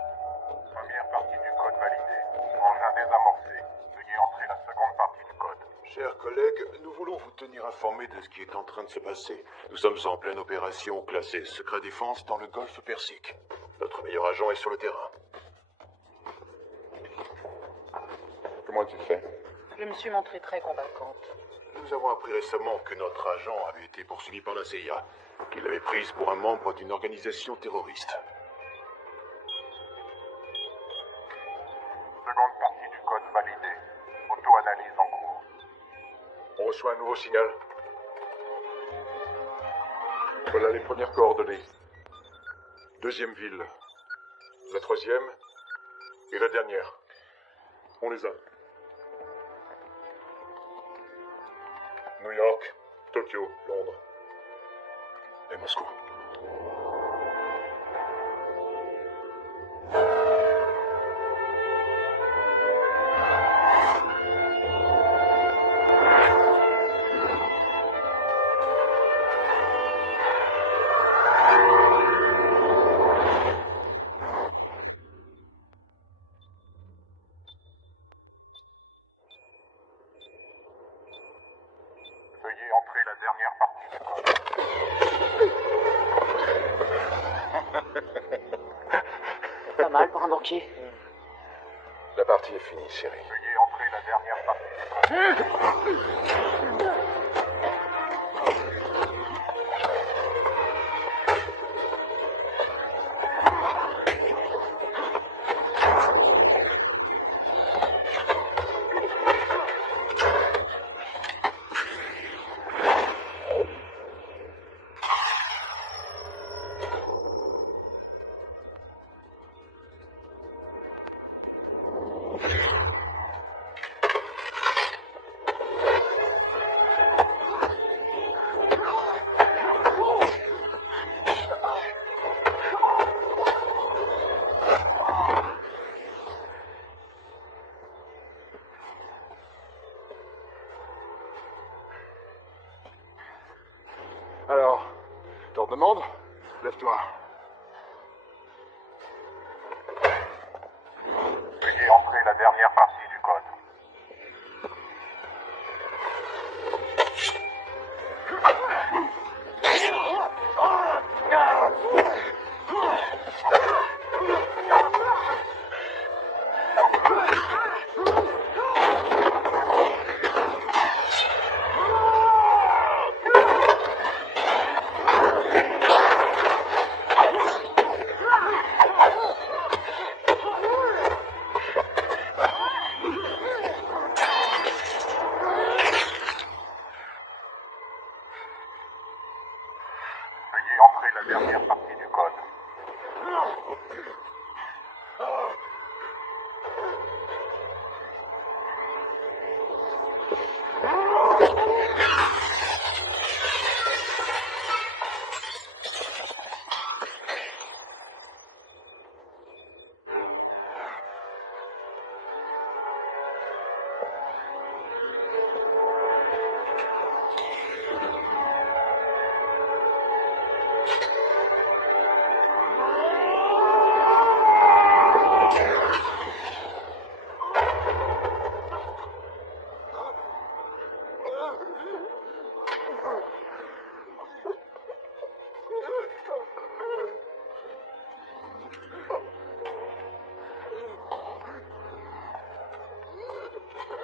Première partie du code validée. Engin désamorcé. Veuillez entrer la seconde partie du code. Chers collègues, nous voulons vous tenir informés de ce qui est en train de se passer. Nous sommes en pleine opération classée secret défense dans le golfe Persique. Notre meilleur agent est sur le terrain. Comment as-tu fait? Je me suis montrée très convaincante. Nous avons appris récemment que notre agent avait été poursuivi par la CIA, qu'il l'avait prise pour un membre d'une organisation terroriste. Seconde partie du code validée. Auto-analyse en cours. On reçoit un nouveau signal. Voilà les premières coordonnées. Deuxième ville. La troisième. Et la dernière. On les a. New York, Tokyo, Londres. Et Moscou. pour un banquier. La partie est finie, chérie. Veuillez entrer la dernière partie du code. Alors, t'en demandes? Lève-toi. Veuillez entrer la dernière partie du code. Veuillez entrer la dernière partie du code.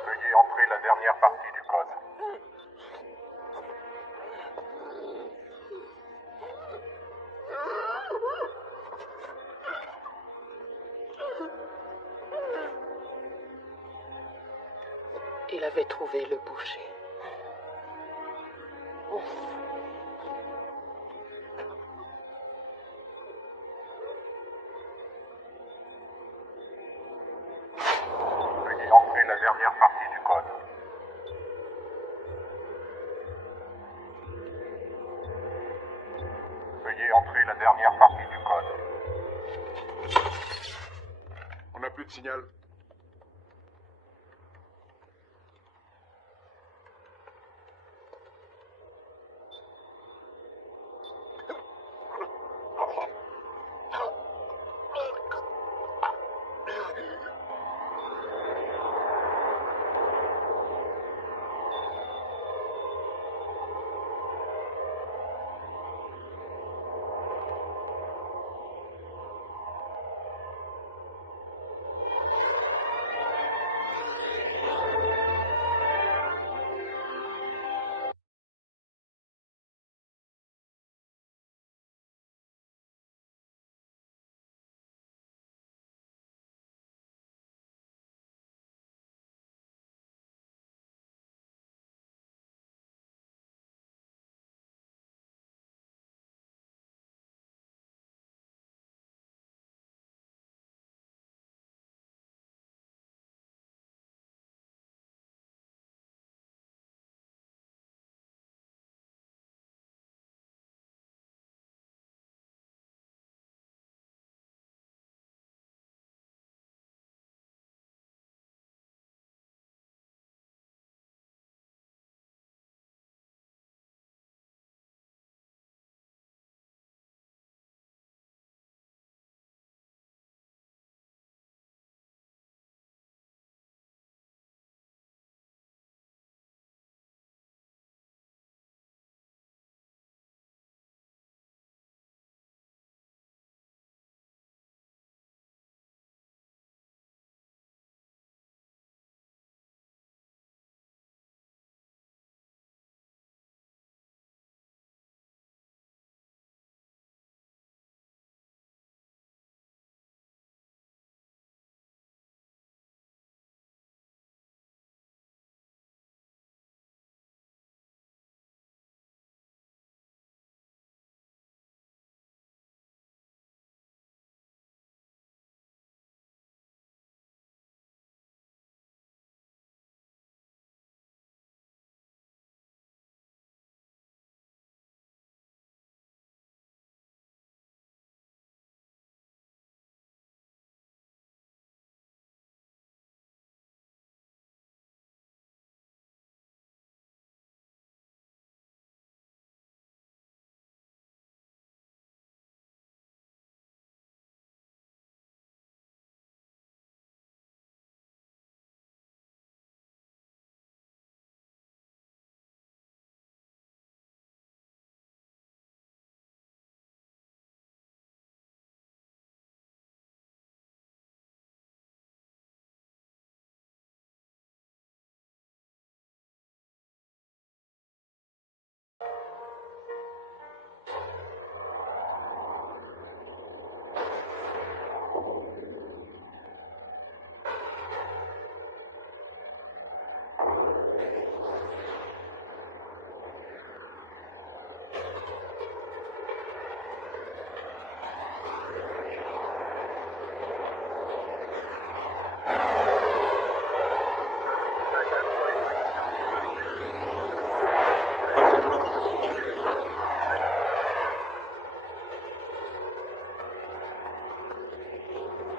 Veuillez entrer la dernière partie du code. Il avait trouvé le boucher. Veuillez entrer la dernière partie du code. Veuillez entrer la dernière partie du code. On n'a plus de signal.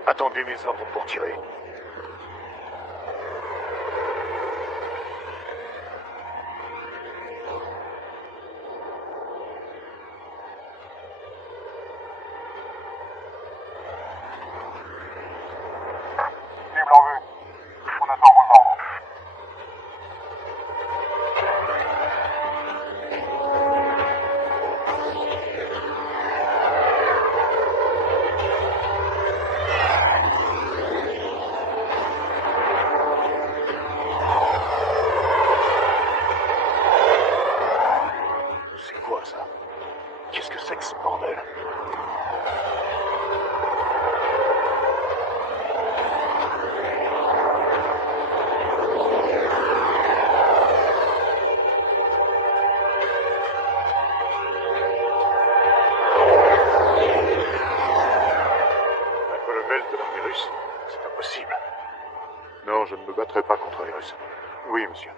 Attendez mes ordres pour tirer. Cible en vue. On attend vos ordres. C'est quoi ça? Qu'est-ce que c'est que ce bordel? Un colonel de l'armée russe? C'est impossible. Non, je ne me battrai pas contre les Russes. Oui, monsieur.